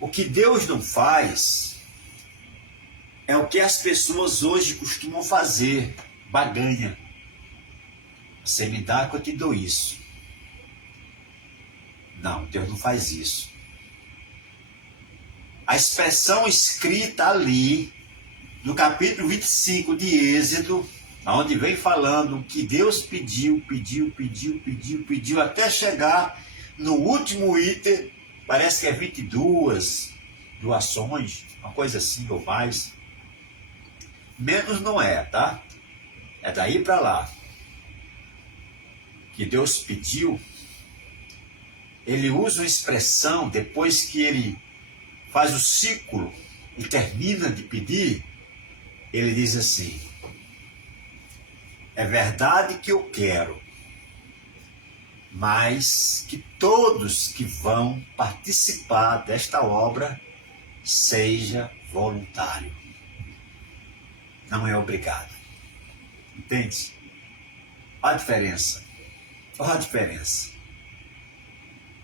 O que Deus não faz é o que as pessoas hoje costumam fazer, baganha. Você me dá que eu te dou isso. Não, Deus não faz isso. A expressão escrita ali, no capítulo 25 de Êxodo, onde vem falando que Deus pediu, até chegar no último item, parece que é 22 doações, uma coisa assim ou mais. Menos não é, tá? É daí para lá. Que Deus pediu, ele usa uma expressão, depois que ele faz o ciclo e termina de pedir, ele diz assim: É verdade que eu quero, mas que todos que vão participar desta obra seja voluntário. Não é obrigado. Entende? Olha a diferença. Olha a diferença.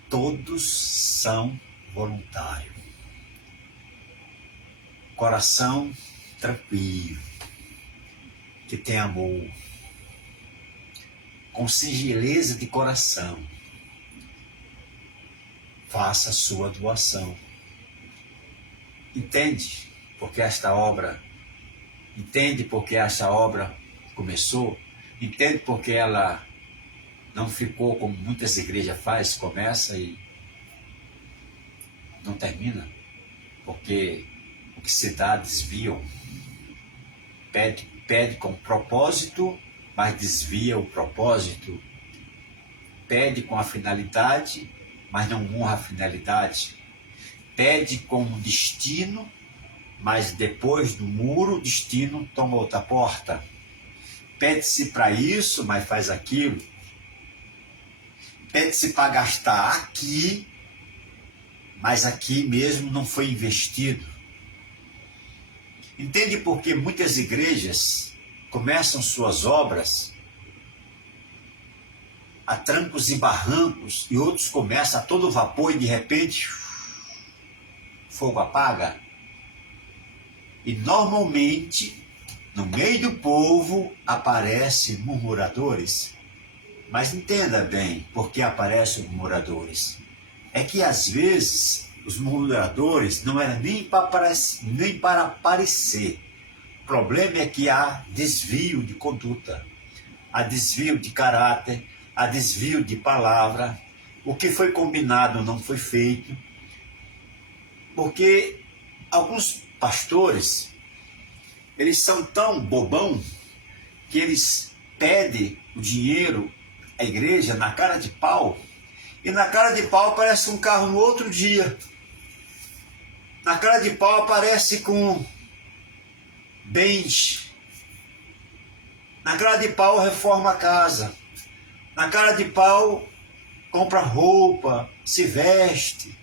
Todos são voluntários. Coração tranquilo, que tem amor, com singeleza de coração, faça a sua doação. Entende porque esta obra, entende porque esta obra começou, entende porque ela não ficou como muitas igrejas fazem, começa e não termina, porque o que se dá desviam, pede com propósito, mas desvia o propósito, pede com a finalidade, mas não honra a finalidade, pede com um destino, mas depois do muro o destino toma outra porta, pede-se para isso, mas faz aquilo, pede-se para gastar aqui, mas aqui mesmo não foi investido. Entende por que muitas igrejas começam suas obras a trancos e barrancos e outros começam a todo vapor e de repente fogo apaga? E normalmente no meio do povo aparecem murmuradores. Mas entenda bem por que aparecem murmuradores. É que às vezes os murmuradores não eram nem para aparecer. O problema é que há desvio de conduta, há desvio de caráter, há desvio de palavra. O que foi combinado não foi feito. Porque alguns pastores, eles são tão bobão que eles pedem o dinheiro à igreja na cara de pau, e na cara de pau aparece um carro no outro dia. Na cara de pau aparece com bens. Na cara de pau reforma a casa. Na cara de pau compra roupa, se veste.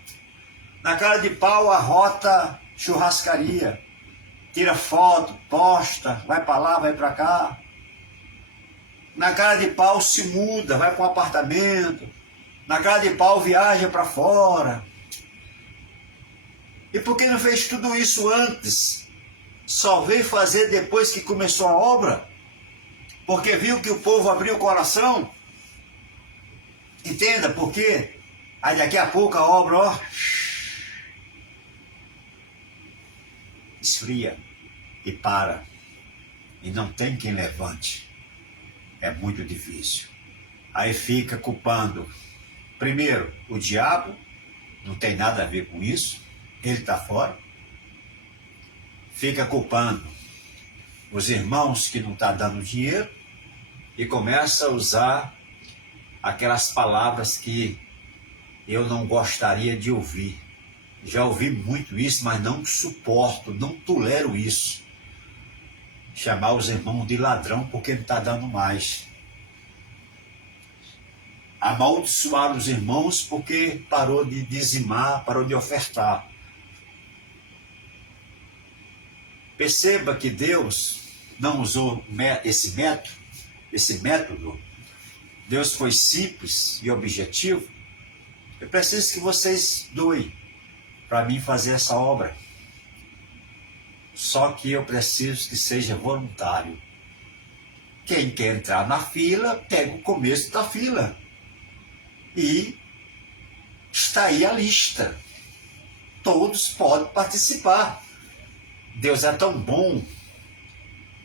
Na cara de pau arrota churrascaria. Tira foto, posta, vai para lá, vai para cá. Na cara de pau se muda, vai para um apartamento. Na cara de pau viaja para fora. E por que não fez tudo isso antes? Só veio fazer depois que começou a obra? Porque viu que o povo abriu o coração? Entenda por quê? Aí daqui a pouco a obra, ó, esfria e para. E não tem quem levante. É muito difícil. Aí fica culpando, primeiro, o diabo, não tem nada a ver com isso, ele está fora. Fica culpando os irmãos que não estão dando dinheiro e começa a usar aquelas palavras que eu não gostaria de ouvir. Já ouvi muito isso, mas não suporto, não tolero isso. Chamar os irmãos de ladrão porque não está dando mais. Amaldiçoar os irmãos porque parou de dizimar, parou de ofertar. Perceba que Deus não usou esse método. Deus foi simples e objetivo. Eu preciso que vocês doem para mim fazer essa obra. Só que eu preciso que seja voluntário. Quem quer entrar na fila, pega o começo da fila. E está aí a lista. Todos podem participar. Deus é tão bom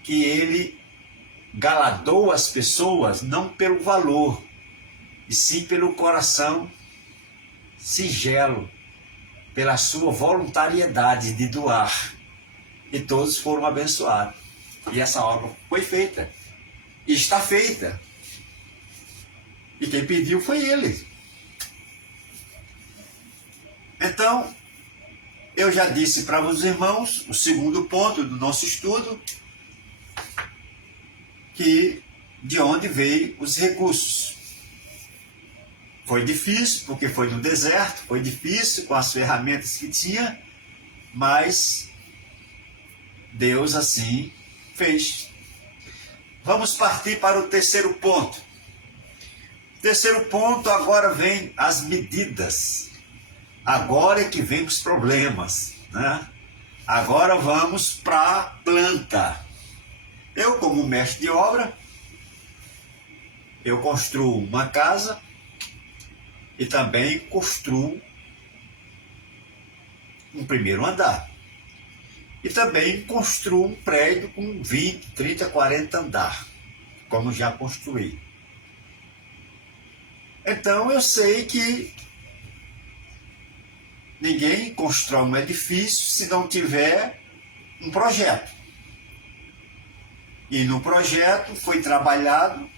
que Ele galadou as pessoas não pelo valor, e sim pelo coração singelo, pela sua voluntariedade de doar. E todos foram abençoados. E essa obra foi feita. E está feita. E quem pediu foi ele. Então, eu já disse para os irmãos, o segundo ponto do nosso estudo, que de onde veio os recursos. Foi difícil, porque foi no deserto, foi difícil com as ferramentas que tinha, mas Deus assim fez. Vamos partir para o terceiro ponto. Terceiro ponto, agora vem as medidas. Agora é que vem os problemas, né? Agora vamos para a planta. Eu, como mestre de obra, eu construo uma casa e também construo um primeiro andar. E também construo um prédio com 20, 30, 40 andares, como já construí. Então eu sei que ninguém constrói um edifício se não tiver um projeto. E no projeto foi trabalhado,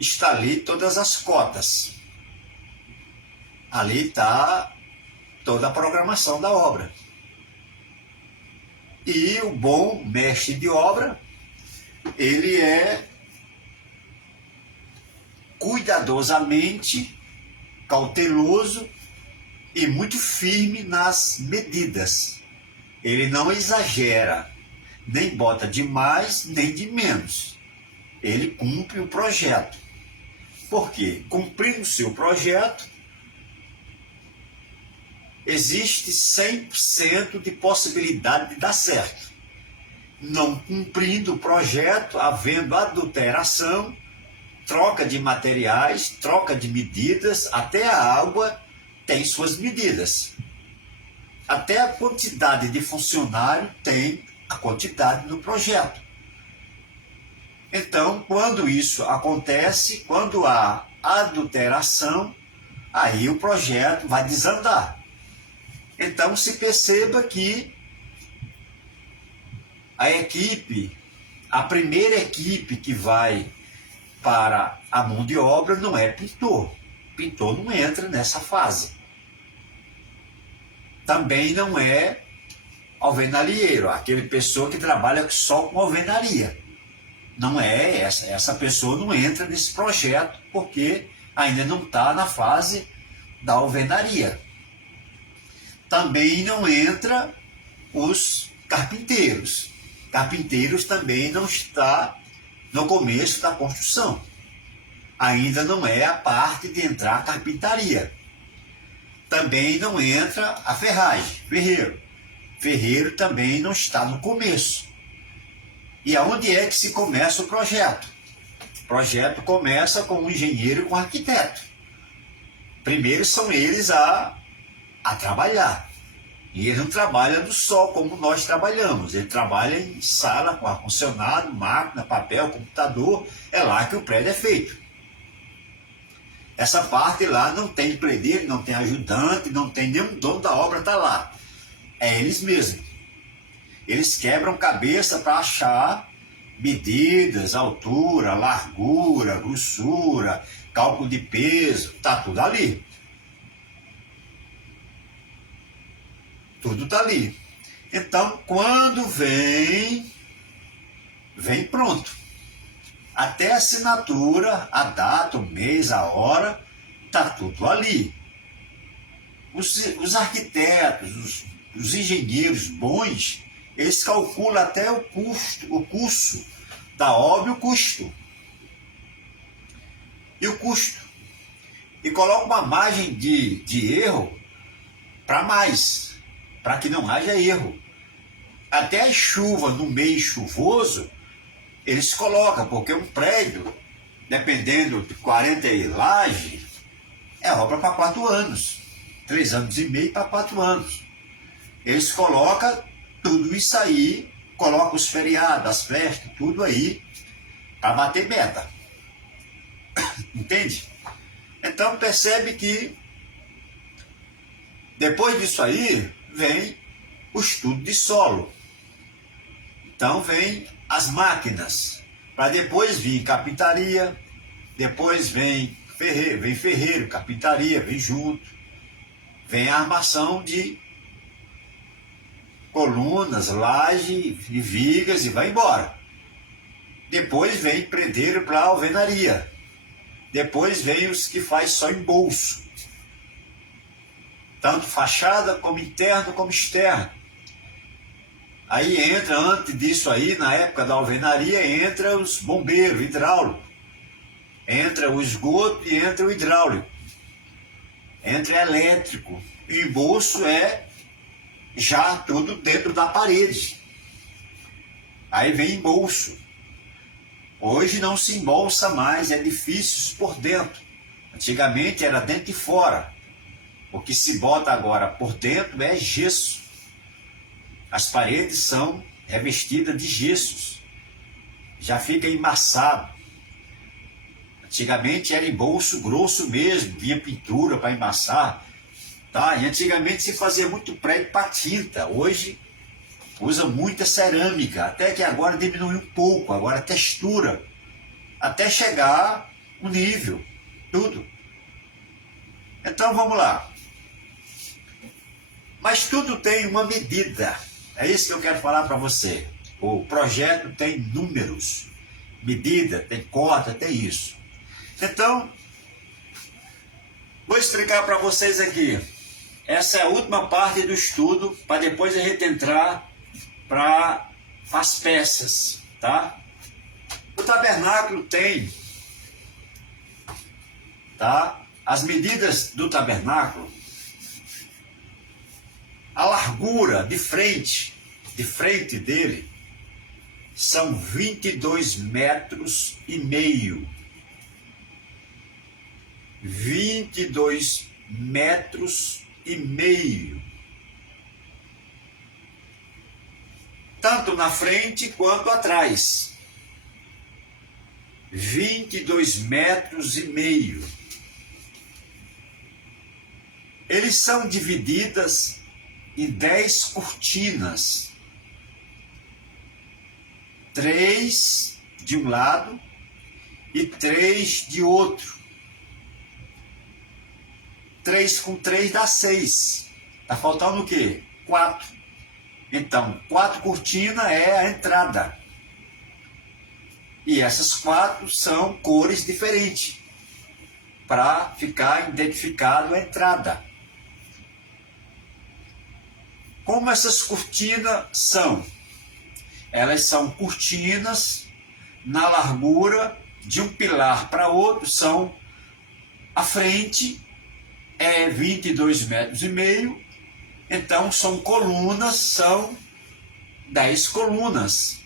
está ali todas as cotas. Ali está toda a programação da obra. E o bom mestre de obra, ele é cuidadosamente cauteloso e muito firme nas medidas. Ele não exagera, nem bota de mais, nem de menos. Ele cumpre o projeto. Por quê? Cumprindo o seu projeto, existe 100% de possibilidade de dar certo. Não cumprindo o projeto, havendo adulteração, troca de materiais, troca de medidas, até a água tem suas medidas. Até a quantidade de funcionário tem a quantidade no projeto. Então, quando isso acontece, quando há adulteração, aí o projeto vai desandar. Então, se perceba que a equipe, a primeira equipe que vai para a mão de obra não é pintor. Pintor não entra nessa fase. Também não é alvenalieiro, aquele pessoa que trabalha só com alvenaria. Não é essa pessoa não entra nesse projeto porque ainda não está na fase da alvenaria. Também não entra os carpinteiros. Carpinteiros também não está no começo da construção. Ainda não é a parte de entrar a carpintaria. Também não entra a ferragem, ferreiro. Ferreiro também não está no começo. E aonde é que se começa o projeto? O projeto começa com o engenheiro e com o arquiteto. Primeiro são eles a trabalhar. E ele não trabalha no sol como nós trabalhamos. Ele trabalha em sala com ar-condicionado, máquina, papel, computador. É lá que o prédio é feito. Essa parte lá não tem pedreiro, não tem ajudante, não tem nenhum dono da obra, está lá. É eles mesmos. Eles quebram cabeça para achar medidas, altura, largura, grossura, cálculo de peso, está tudo ali. Tudo está ali. Então, quando vem pronto. Até a assinatura, a data, o mês, a hora, está tudo ali. Os arquitetos, os engenheiros bons, eles calculam até o custo da obra e o custo. E colocam uma margem de erro para mais, para que não haja erro. Até as chuvas no mês chuvoso, eles colocam, porque um prédio, dependendo de 40 laje, é obra para 4 anos. 3 anos e meio para 4 anos. Eles colocam tudo isso aí, colocam os feriados, as festas, tudo aí, para bater meta. Entende? Então percebe que depois disso aí vem o estudo de solo. Então vem as máquinas, para depois vir carpintaria, depois vem ferreiro, carpintaria, vem junto. Vem a armação de colunas, laje e vigas e vai embora. Depois vem predeiro para alvenaria. Depois vem os que faz só em bolso. Tanto fachada, como interno, como externo. Aí entra, antes disso aí, na época da alvenaria, entra os bombeiros, hidráulico. Entra o esgoto e entra o hidráulico. Entra elétrico. E o bolso é já tudo dentro da parede. Aí vem embolso. Hoje não se embolsa mais edifícios por dentro. Antigamente era dentro e fora. O que se bota agora por dentro é gesso. As paredes são revestidas de gessos. Já fica embaçado. Antigamente era embolso grosso mesmo, vinha pintura para embaçar. Tá? E antigamente se fazia muito prédio para tinta. Hoje usa muita cerâmica, até que agora diminuiu um pouco, agora textura, até chegar o nível, tudo. Então vamos lá. Mas tudo tem uma medida. É isso que eu quero falar para você. O projeto tem números, medida, tem cota, tem isso. Então, vou explicar para vocês aqui. Essa é a última parte do estudo, para depois a gente entrar para as peças, tá? O tabernáculo tem, tá? As medidas do tabernáculo, a largura de frente dele, são 22 metros e meio. 22 metros e meio. Tanto na frente quanto atrás. 22 metros e meio. Eles são divididas em 10 cortinas. 3 de um lado e 3 de outro. 3 com 3 dá 6. Tá faltando o quê? 4. Então, 4 cortinas é a entrada. E essas 4 são cores diferentes, para ficar identificado a entrada. Como essas cortinas são? Elas são cortinas na largura de um pilar para outro, são a frente é 22 metros e meio. Então, são colunas, são 10 colunas.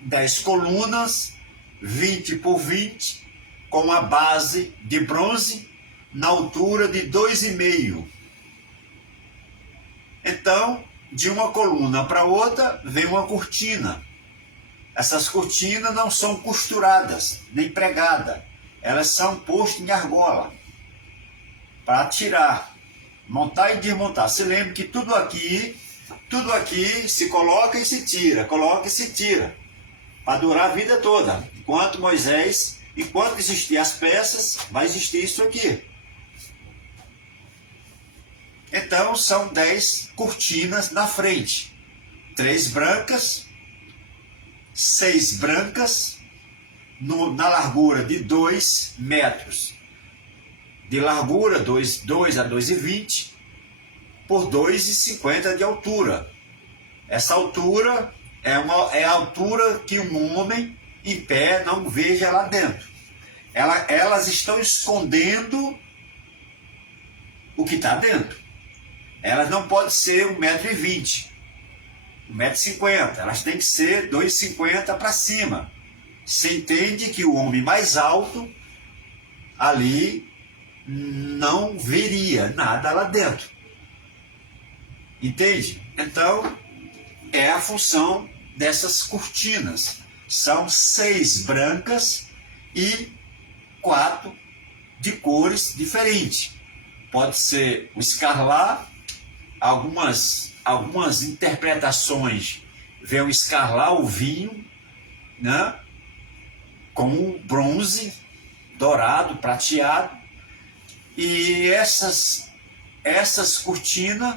10 colunas, 20 por 20, com a base de bronze na altura de 2,5. Então, de uma coluna para outra, vem uma cortina. Essas cortinas não são costuradas, nem pregadas. Elas são postas em argola, para tirar. Montar e desmontar. Se lembra que tudo aqui se coloca e se tira, coloca e se tira, para durar a vida toda. Enquanto existir as peças, vai existir isso aqui. Então são 10 cortinas na frente, 3 brancas, 6 brancas, na largura de 2 metros. De largura, 2 a 2,20 por 2,50 de altura. Essa altura é a altura que um homem em pé não veja lá dentro. Elas estão escondendo o que está dentro. Elas não podem ser 1,20 m, 1,50 m. Elas têm que ser 2,50 para cima. Você entende que o homem mais alto ali não veria nada lá dentro. Entende? Então, é a função dessas cortinas. São 6 brancas e 4 de cores diferentes. Pode ser o escarlate, algumas interpretações vê o escarlate, o vinho, né? Com o bronze, dourado, prateado. E essas cortinas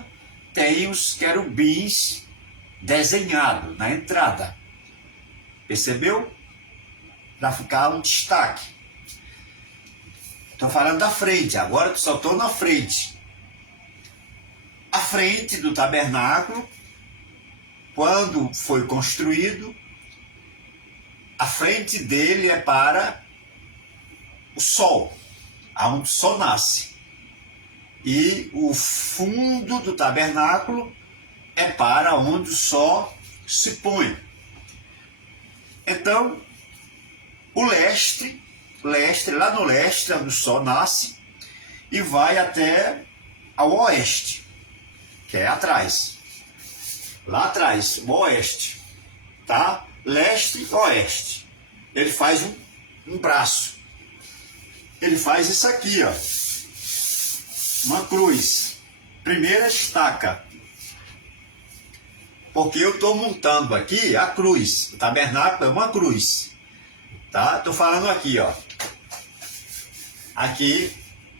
têm os querubins desenhados na entrada. Percebeu? para ficar um destaque. Estou falando da frente, agora só estou na frente. A frente do tabernáculo, quando foi construído, a frente dele é para o sol, aonde o sol nasce. E o fundo do tabernáculo é para onde o sol se põe. Então, o leste, lá no leste, onde o sol nasce, e vai até ao oeste, que é atrás. Lá atrás, o oeste, tá? Leste e oeste. Ele faz um braço. Ele faz isso aqui, ó. Uma cruz. Primeira estaca. Porque eu estou montando aqui a cruz. O tabernáculo é uma cruz. Tá? Estou falando aqui, ó. Aqui,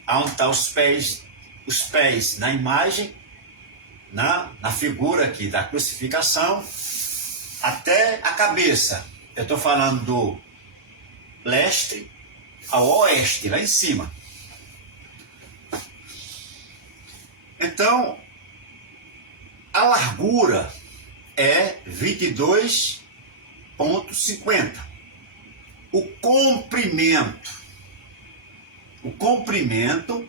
onde estão os pés na imagem, na figura aqui da crucificação, até a cabeça. Eu estou falando do leste ao oeste, lá em cima. Então, a largura é 22,50. O comprimento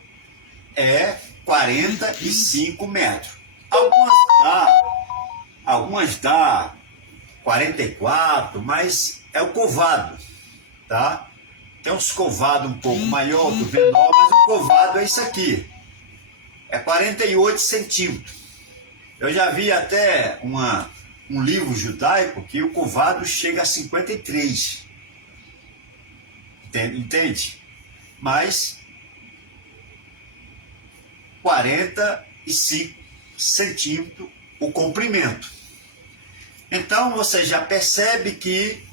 é 45 metros. Algumas dá 44, mas é o covado, tá? Tem uns covados um pouco maior, outro menor, mas o covado é isso aqui. É 48 centímetros. Eu já vi até um livro judaico que o covado chega a 53. Entende? Mas 45 centímetros o comprimento. Então você já percebe que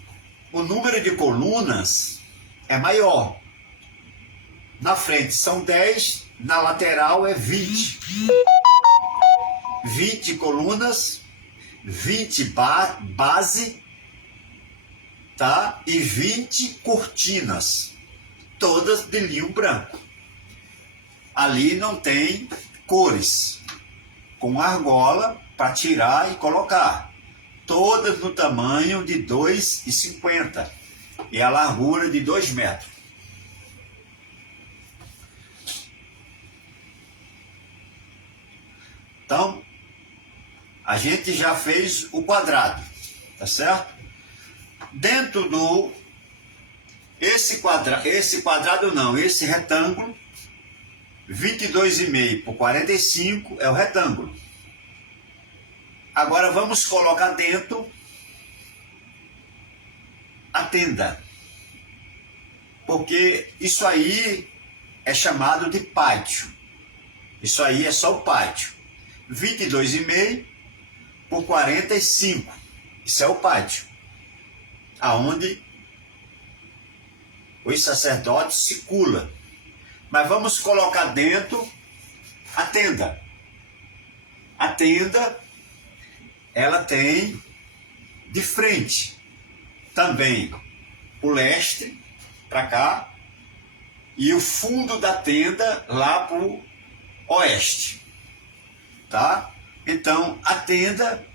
o número de colunas é maior. Na frente são 10, na lateral é 20. 20 colunas, 20 base, tá? E 20 cortinas, todas de linho branco. Ali não tem cores, com argola para tirar e colocar. Todas no tamanho de 2,50 e a largura de 2 metros. Então, a gente já fez o quadrado, tá certo? Dentro do esse retângulo, 22,5 por 45 é o retângulo. Agora vamos colocar dentro a tenda, porque isso aí é chamado de pátio. Isso aí é só o pátio. 22,5 por 45. Isso é o pátio, aonde os sacerdotes circulam. Mas vamos colocar dentro a tenda. A tenda, ela tem de frente também o leste para cá e o fundo da tenda lá para o oeste, tá? Então a tenda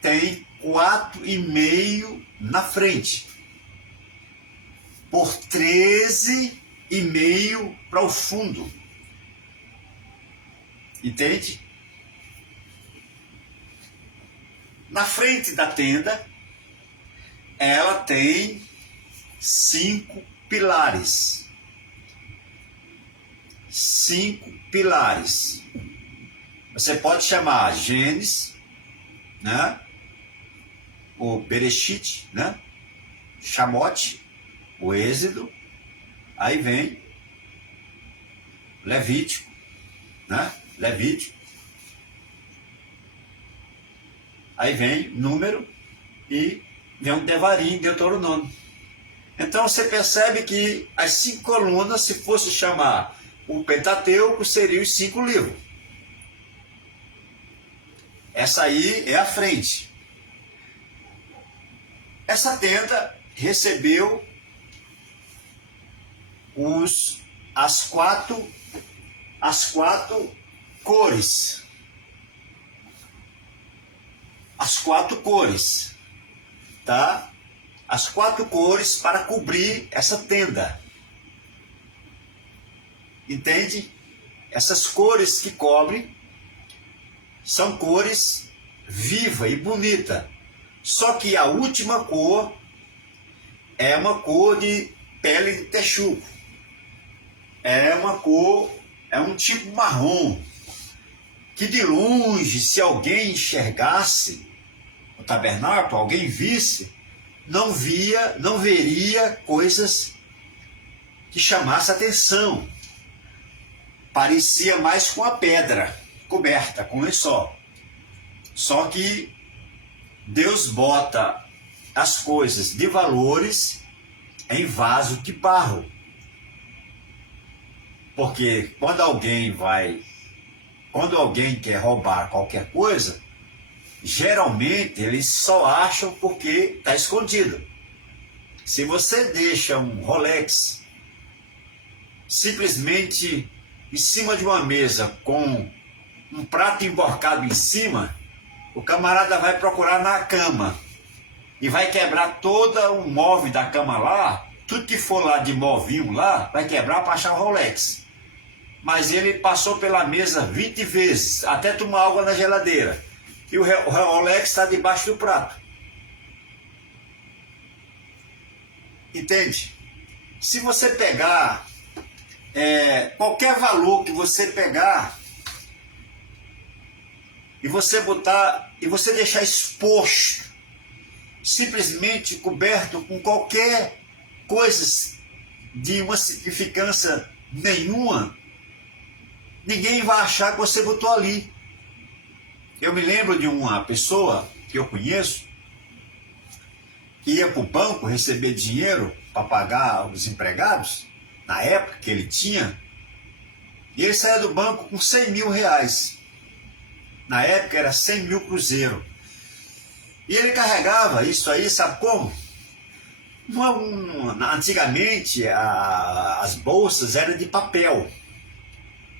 tem 4,5 na frente por 13,5 para o fundo, entende? Na frente da tenda, ela tem 5 pilares. 5 pilares. Você pode chamar Gênesis, né? O Bereshit, né? Shamote, o Êxodo. Aí vem Levítico, né? Levítico. Aí vem Número e vem um Devarim, Deuteronômio. Então você percebe que as 5 colunas, se fosse chamar o Pentateuco, seriam os 5 livros. Essa aí é a frente. Essa tenda recebeu as quatro cores. As quatro cores, tá? As quatro cores para cobrir essa tenda. Entende? Essas cores que cobrem são cores viva e bonita. Só que a última cor é uma cor de pele de texugo. É uma cor, é um tipo marrom, que de longe, se alguém enxergasse o tabernáculo, alguém visse, não veria coisas que chamassem atenção. Parecia mais com a pedra coberta, com lençol. Só que Deus bota as coisas de valores em vaso de barro. Porque quando alguém quer roubar qualquer coisa, geralmente eles só acham porque está escondido. Se você deixa um Rolex simplesmente em cima de uma mesa com um prato emborcado em cima, o camarada vai procurar na cama e vai quebrar todo o móvel da cama lá, tudo que for lá de móvel lá, vai quebrar para achar o Rolex. Mas ele passou pela mesa 20 vezes, até tomar água na geladeira. E o Rolex está debaixo do prato. Entende? Se você pegar qualquer valor que você pegar e você botar e você deixar exposto, simplesmente coberto com qualquer coisa de uma significância nenhuma, ninguém vai achar que você botou ali. Eu me lembro de uma pessoa que eu conheço que ia para o banco receber dinheiro para pagar os empregados, na época que ele tinha, e ele saía do banco com 100 mil reais. Na época era 100 mil cruzeiro. E ele carregava isso aí, sabe como? Antigamente as bolsas eram de papel.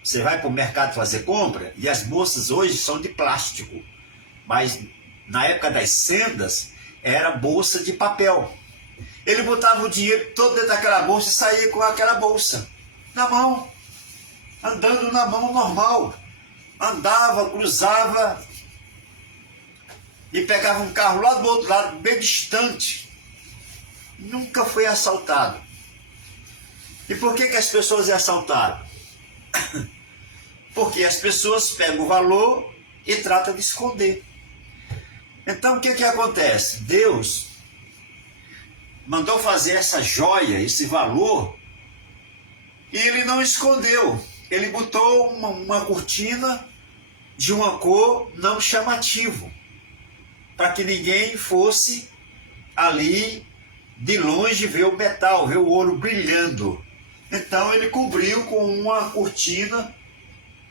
Você vai para o mercado fazer compra e as bolsas hoje são de plástico. Mas na época das sendas era bolsa de papel. Ele botava o dinheiro todo dentro daquela bolsa e saía com aquela bolsa na mão, andando na mão normal. Andava, cruzava e pegava um carro lá do outro lado, bem distante. Nunca foi assaltado. E por que as pessoas é assaltado? Porque as pessoas pegam o valor e tratam de esconder. Então o que acontece? Deus mandou fazer essa joia, esse valor, e ele não escondeu. Ele botou uma cortina de uma cor não chamativa, para que ninguém fosse ali de longe ver o metal, ver o ouro brilhando. Então ele cobriu com uma cortina,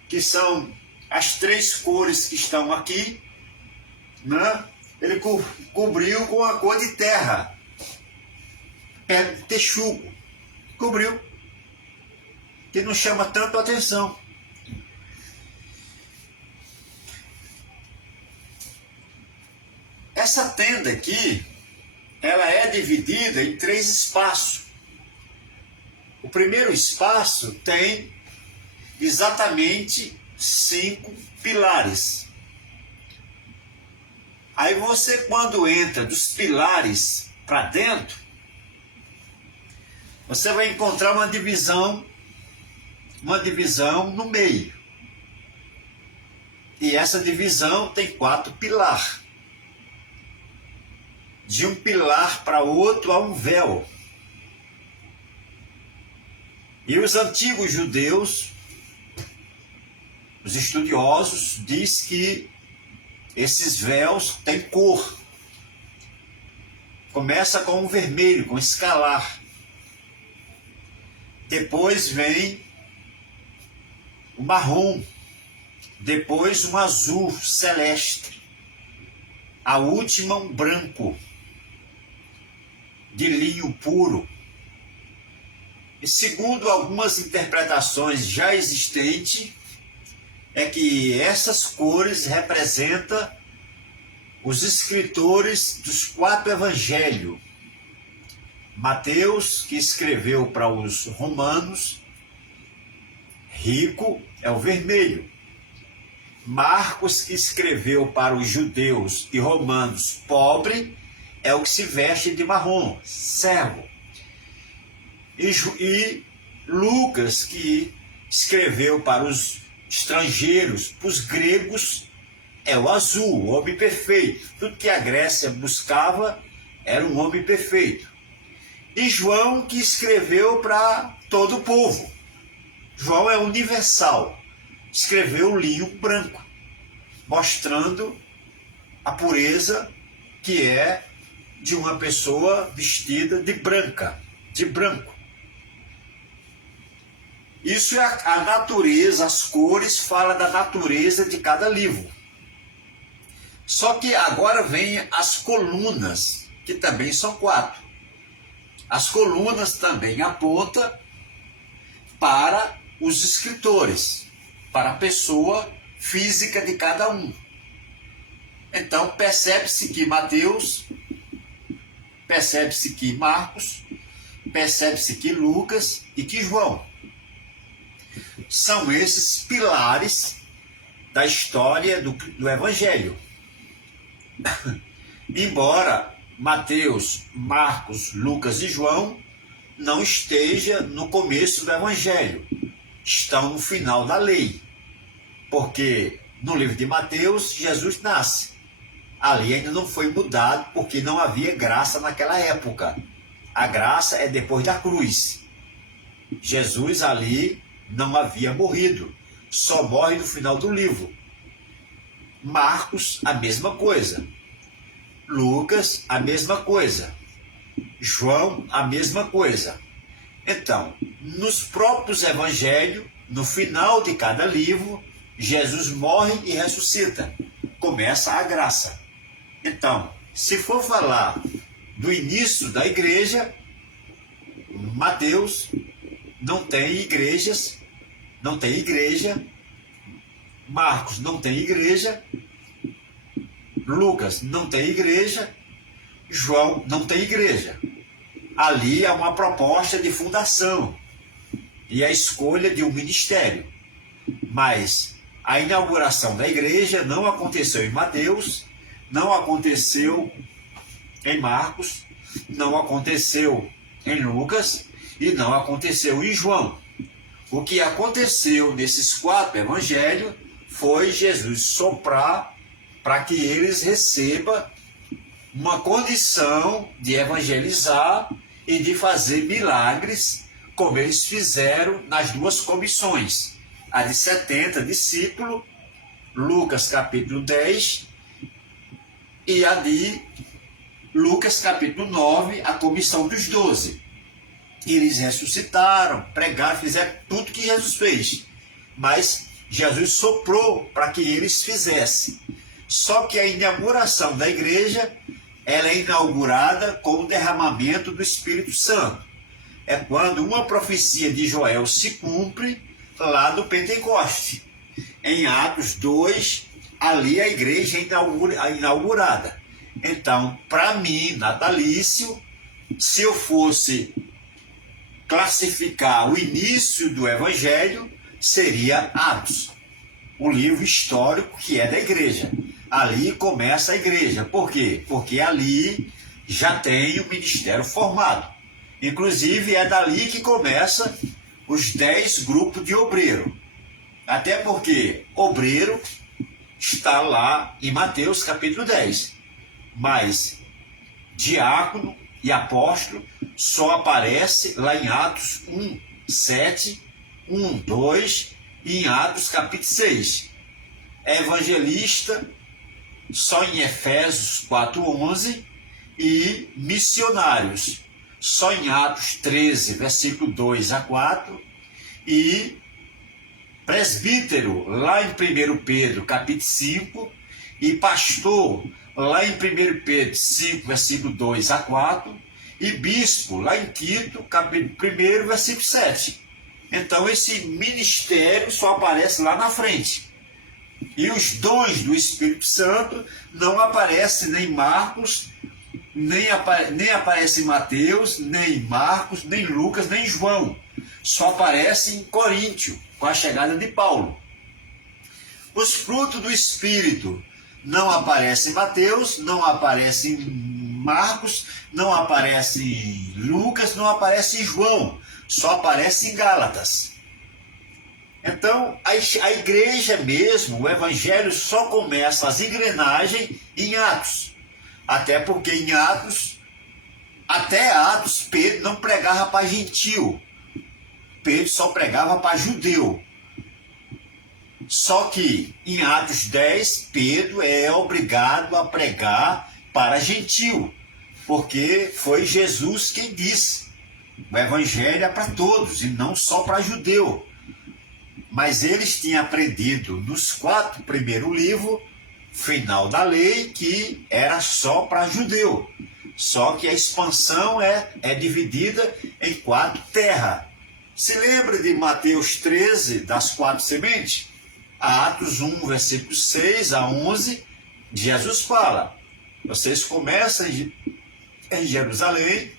que são as três cores que estão aqui, né? Ele cobriu com a cor de terra, pele de texugo, cobriu, que não chama tanto atenção. Essa tenda aqui, ela é dividida em 3 espaços. O primeiro espaço tem exatamente 5 pilares. Aí você, quando entra dos pilares para dentro, você vai encontrar uma divisão no meio. E essa divisão tem 4 pilares. De um pilar para outro há um véu. E os antigos judeus, os estudiosos, diz que esses véus têm cor. Começa com um vermelho, com escalar. Depois vem o marrom. Depois um azul celeste. A última um branco, de linho puro. E segundo algumas interpretações já existentes, é que essas cores representam os escritores dos 4 evangelhos. Mateus, que escreveu para os romanos, rico, é o vermelho. Marcos, que escreveu para os judeus e romanos, pobre, é o que se veste de marrom, servo. E Lucas, que escreveu para os estrangeiros, para os gregos, é o azul, o homem perfeito. Tudo que a Grécia buscava era um homem perfeito. E João, que escreveu para todo o povo. João é universal. Escreveu o linho branco, mostrando a pureza que é de uma pessoa vestida de branco. Isso é a natureza, as cores, fala da natureza de cada livro. Só que agora vem as colunas, que também são 4. As colunas também apontam para os escritores, para a pessoa física de cada um. Então percebe-se que Mateus, percebe-se que Marcos, percebe-se que Lucas e que João são esses pilares da história do Evangelho. Embora Mateus, Marcos, Lucas e João não estejam no começo do Evangelho, estão no final da lei, porque no livro de Mateus Jesus nasce. Ali ainda não foi mudado, porque não havia graça naquela época. A graça é depois da cruz. Jesus ali não havia morrido, só morre no final do livro. Marcos, a mesma coisa. Lucas, a mesma coisa. João, a mesma coisa. Então, nos próprios evangelhos, no final de cada livro, Jesus morre e ressuscita. Começa a graça. Então, se for falar do início da igreja, Mateus não tem igrejas, não tem igreja. Marcos não tem igreja. Lucas não tem igreja. João não tem igreja. Ali é uma proposta de fundação e a escolha de um ministério. Mas a inauguração da igreja não aconteceu em Mateus, não aconteceu em Marcos, não aconteceu em Lucas e não aconteceu em João. O que aconteceu nesses 4 evangelhos foi Jesus soprar para que eles recebam uma condição de evangelizar e de fazer milagres, como eles fizeram nas 2 comissões, a de 70 discípulos, Lucas capítulo 10, e a de Lucas capítulo 9, a comissão dos 12. Eles ressuscitaram, pregaram, fizeram tudo que Jesus fez, mas Jesus soprou para que eles fizessem. Só que a inauguração da igreja, ela é inaugurada com o derramamento do Espírito Santo. É quando uma profecia de Joel se cumpre lá do Pentecoste. Em Atos 2, ali a igreja é inaugurada. Então, para mim, natalício, se eu fosse classificar o início do Evangelho, seria Atos, o livro histórico que é da igreja. Ali começa a igreja. Por quê? Porque ali já tem o ministério formado. Inclusive é dali que começa os 10 grupos de obreiro. Até porque obreiro está lá em Mateus capítulo 10. Mas diácono e apóstolo só aparece lá em Atos 1, 7, 1, 2 e em Atos capítulo 6. Evangelista só em Efésios 4, 11 e missionários só em Atos 13, versículo 2 a 4 e presbítero lá em 1 Pedro capítulo 5 e pastor lá em 1 Pedro 5, versículo 2 a 4 e bispo, lá em Tito, capítulo 1, versículo 7. Então esse ministério só aparece lá na frente. E os dons do Espírito Santo não aparecem nem em Marcos, nem aparece em Mateus, nem em Marcos, nem em Lucas, nem em João. Só aparece em Coríntio, com a chegada de Paulo. Os frutos do Espírito não aparecem em Mateus, não aparecem em Marcos, não aparecem em Lucas, não aparecem em João. Só aparece em Gálatas. Então, a igreja mesmo, o evangelho só começa as engrenagens em Atos. Até porque em Atos, até Atos, Pedro não pregava para gentil. Pedro só pregava para judeu. Só que em Atos 10, Pedro é obrigado a pregar para gentil. Porque foi Jesus quem disse. O evangelho é para todos e não só para judeu. Mas eles tinham aprendido nos 4 primeiros livros, final da lei, que era só para judeu. Só que a expansão é dividida em 4 terras. Se lembra de Mateus 13, das 4 sementes? Atos 1, versículo 6 a 11, Jesus fala: vocês começam em Jerusalém,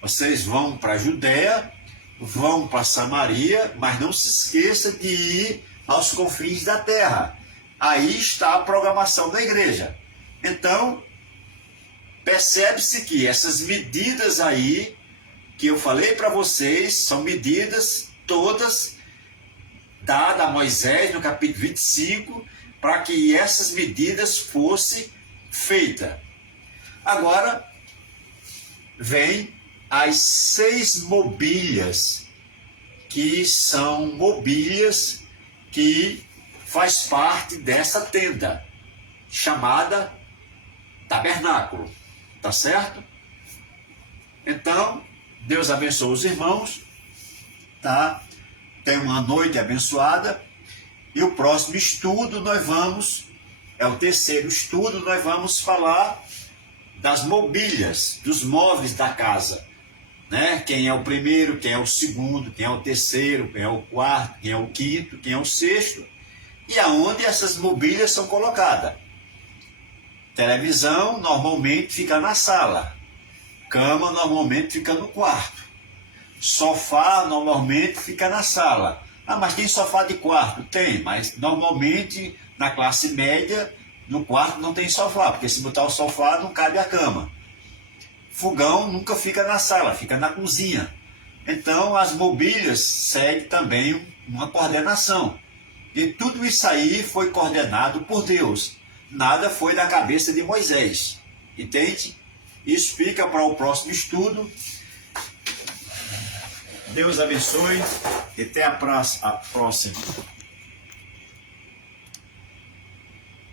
vocês vão para a Judéia, vão para Samaria, mas não se esqueça de ir aos confins da terra. Aí está a programação da igreja. Então, percebe-se que essas medidas aí, que eu falei para vocês, são medidas todas dadas a Moisés no capítulo 25, para que essas medidas fossem feitas. Agora, vem as 6 mobílias, que são mobílias que faz parte dessa tenda, chamada tabernáculo, tá certo? Então, Deus abençoe os irmãos, tá? Tenha uma noite abençoada, e o próximo estudo é o terceiro estudo, nós vamos falar das mobílias, dos móveis da casa, né? Quem é o primeiro, quem é o segundo, quem é o terceiro, quem é o quarto, quem é o quinto, quem é o sexto, e aonde essas mobílias são colocadas. Televisão normalmente fica na sala, cama normalmente fica no quarto, sofá normalmente fica na sala. Ah, mas tem sofá de quarto? Tem, mas normalmente na classe média, no quarto não tem sofá, porque se botar o sofá não cabe a cama. Fogão nunca fica na sala, fica na cozinha. Então as mobílias seguem também uma coordenação. E tudo isso aí foi coordenado por Deus. Nada foi da cabeça de Moisés. Entende? Isso fica para o próximo estudo. Deus abençoe e até a próxima.